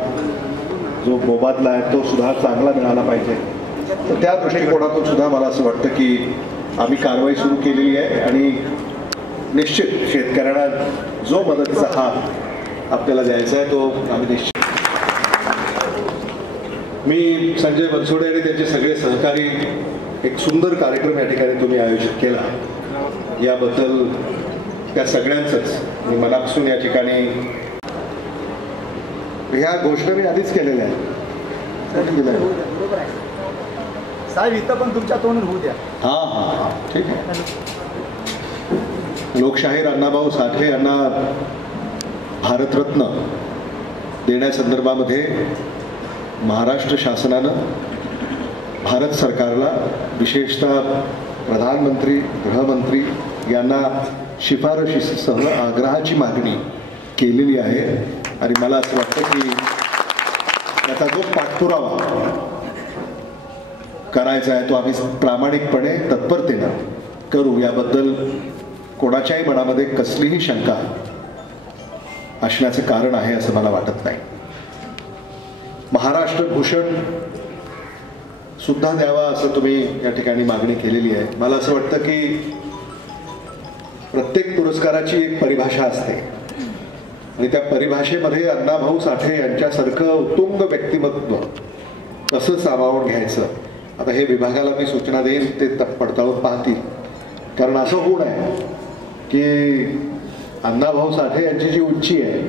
जो मोबदला आहे तो सुद्धा चांगला मिळाला पाहिजे. तर त्या दृष्टिकोनातून सुद्धा मला असं वाटतं की आम्ही कारवाई सुरू केलेली आहे आणि निश्चित शेतकऱ्यांना जो मदतीचा हात आपल्याला द्यायचा आहे तो आम्ही निश्चित. मी संजय बनसोडे आणि त्यांचे सगळे सहकारी, एक सुंदर कार्यक्रम या ठिकाणी तुम्ही आयोजित केला, याबद्दल त्या सगळ्यांचंच मी मनापासून या ठिकाणी, ह्या घोषणा मी आधीच केलेल्या आहेत. साहेब इथं पण तुमच्या तोंडून होऊ द्या. हां हां हां ठीक आहे. लोकशाहीर अण्णाभाऊ साठे यांना भारतरत्न देण्यासंदर्भामध्ये महाराष्ट्र शासनानं भारत सरकारला, विशेषतः प्रधानमंत्री, गृहमंत्री यांना शिफारशीसह आग्रहाची मागणी केलेली आहे. आणि मला असं वाटतं की याचा जो पाठपुरावा करायचा आहे तो आम्ही प्रामाणिकपणे, तत्परतेनं करू, याबद्दल कोणाच्याही मनामध्ये कसलीही शंका असण्याचं कारण आहे असं मला वाटत नाही. महाराष्ट्र भूषण सुद्धा द्यावा असं तुम्ही या ठिकाणी मागणी केलेली आहे. मला असं वाटतं की प्रत्येक पुरस्काराची एक परिभाषा असते आणि त्या परिभाषेमध्ये अण्णाभाऊ साठे यांच्यासारखं उत्तुंग व्यक्तिमत्व कसं सामावून घ्यायचं, आता हे विभागाला मी सूचना देईन, ते पडताळून पाहतील. कारण असं होऊ नये की अण्णाभाऊ साठे यांची जी उंची आहे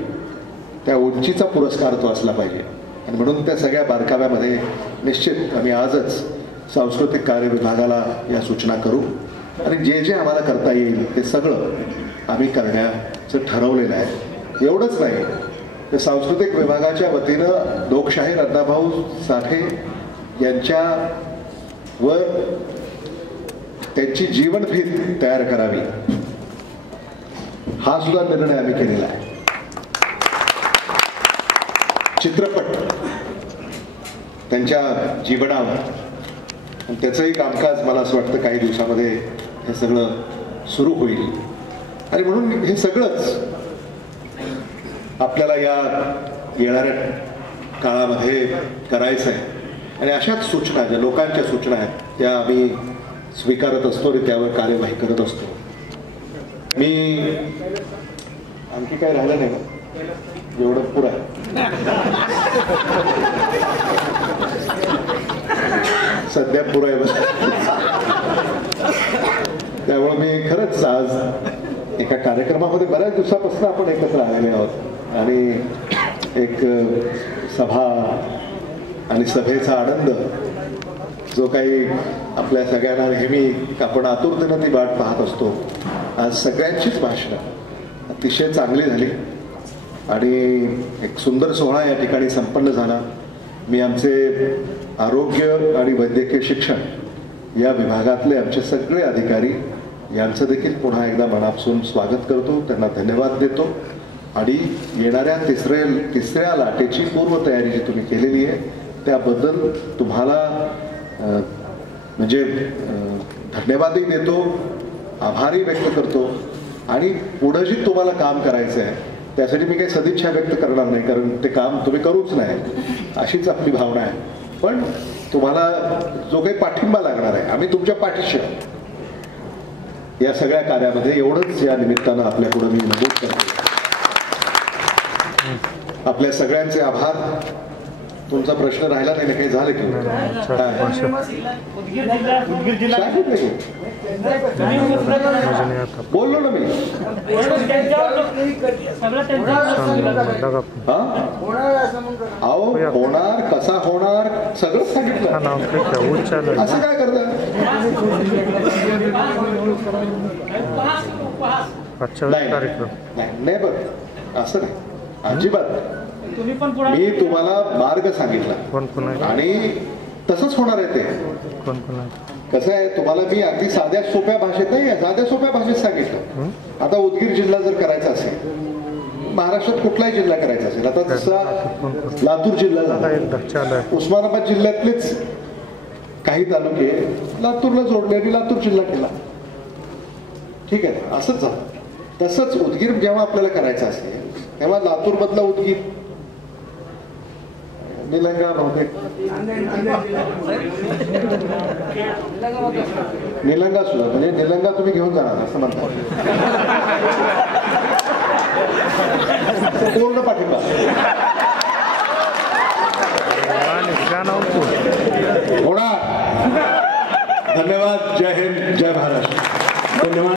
त्या उंचीचा पुरस्कार तो असला पाहिजे. आणि म्हणून त्या सगळ्या बारकाव्यामध्ये निश्चित आम्ही आजच सांस्कृतिक कार्य विभागाला या सूचना करू आणि जे जे आम्हाला करता येईल ते सगळं आम्ही करण्याचं ठरवलेलं आहे. एवढंच नाही तर सांस्कृतिक विभागाच्या वतीनं लोकशाहीर अण्णाभाऊ साठे यांच्यावर त्यांची जीवनफीत तयार करावी, हा सुद्धा निर्णय आम्ही केलेला आहे. चित्रपट त्यांच्या जीवनावर आणि त्याचंही कामकाज मला असं वाटतं काही दिवसामध्ये हे सगळं सुरू होईल. आणि म्हणून हे सगळंच आपल्याला या येणाऱ्या काळामध्ये करायचं आहे. आणि अशाच सूचना ज्या लोकांच्या सूचना आहेत त्या आम्ही स्वीकारत असतो आणि त्यावर कार्यवाही करत असतो. मी आणखी काय राहिलं नाही का, एवढं पुरं आहे. सध्या पुरं आहे बस. त्यामुळे मी खरंच आज एका कार्यक्रमामध्ये बऱ्याच दिवसापासून आपण एकत्र आलेले आहोत आणि एक सभा आणि सभेचा आनंद जो काही आपल्या सगळ्यांना नेहमी आपण आतुरतेनं ती वाट पाहत असतो. आज सगळ्यांचीच भाषणं अतिशय चांगली झाली आणि एक सुंदर सोहळा या ठिकाणी संपन्न झाला. मी आमचे आरोग्य आणि वैद्यकीय शिक्षण या विभागातले आमचे सगळे अधिकारी यांचं देखील पुन्हा एकदा मनापासून स्वागत करतो, त्यांना धन्यवाद देतो आणि येणाऱ्या तिसऱ्या लाटेची पूर्वतयारी जी तुम्ही केलेली आहे त्याबद्दल तुम्हाला म्हणजे धन्यवादही देतो, आभारही व्यक्त करतो आणि पुढं जी तुम्हाला काम करायचं आहे त्यासाठी मी काही सदिच्छा व्यक्त करणार नाही, कारण ते काम तुम्ही करूच नाही अशीच आपली भावना आहे. पण तुम्हाला जो काही पाठिंबा लागणार आहे आम्ही तुमच्या पाठीशी या सगळ्या कार्यामध्ये, एवढंच या निमित्तानं आपल्या पुढे मी नमूद करतो. आपल्या सगळ्यांचे आभार. तुमचा प्रश्न राहिला नाही ना, काही झालं की बोललो ना मी. अहो होणार, कसा होणार सगळं सांगितलं. असं काय करता? नाही बघ, असं नाही अजिबात. मी तुम्हाला मार्ग सांगितला आणि तसंच होणार आहे. ते कसं आहे, तुम्हाला मी अगदी साध्या सोप्या भाषेत नाही, साध्या सोप्या भाषेत सांगितलं. आता उदगीर जिल्हा जर करायचा असेल, महाराष्ट्रात कुठलाही जिल्हा करायचा असेल, आता जसा लातूर जिल्हा झाला, उस्मानाबाद जिल्ह्यातलेच काही तालुके लातूरला जोडले आणि लातूर जिल्हा केला. ठीक आहे, असंच झालं. तसंच उदगीर जेव्हा आपल्याला करायचं असेल तेव्हा लातूर मधला उदगीर, निलंगा बहुतेक निलंगा सुद्धा, म्हणजे निलंगा तुम्ही घेऊन जाणार असं म्हणतात. पूर्ण पाठिंबा. होणार. धन्यवाद. जय हिंद, जय महाराष्ट्र. धन्यवाद.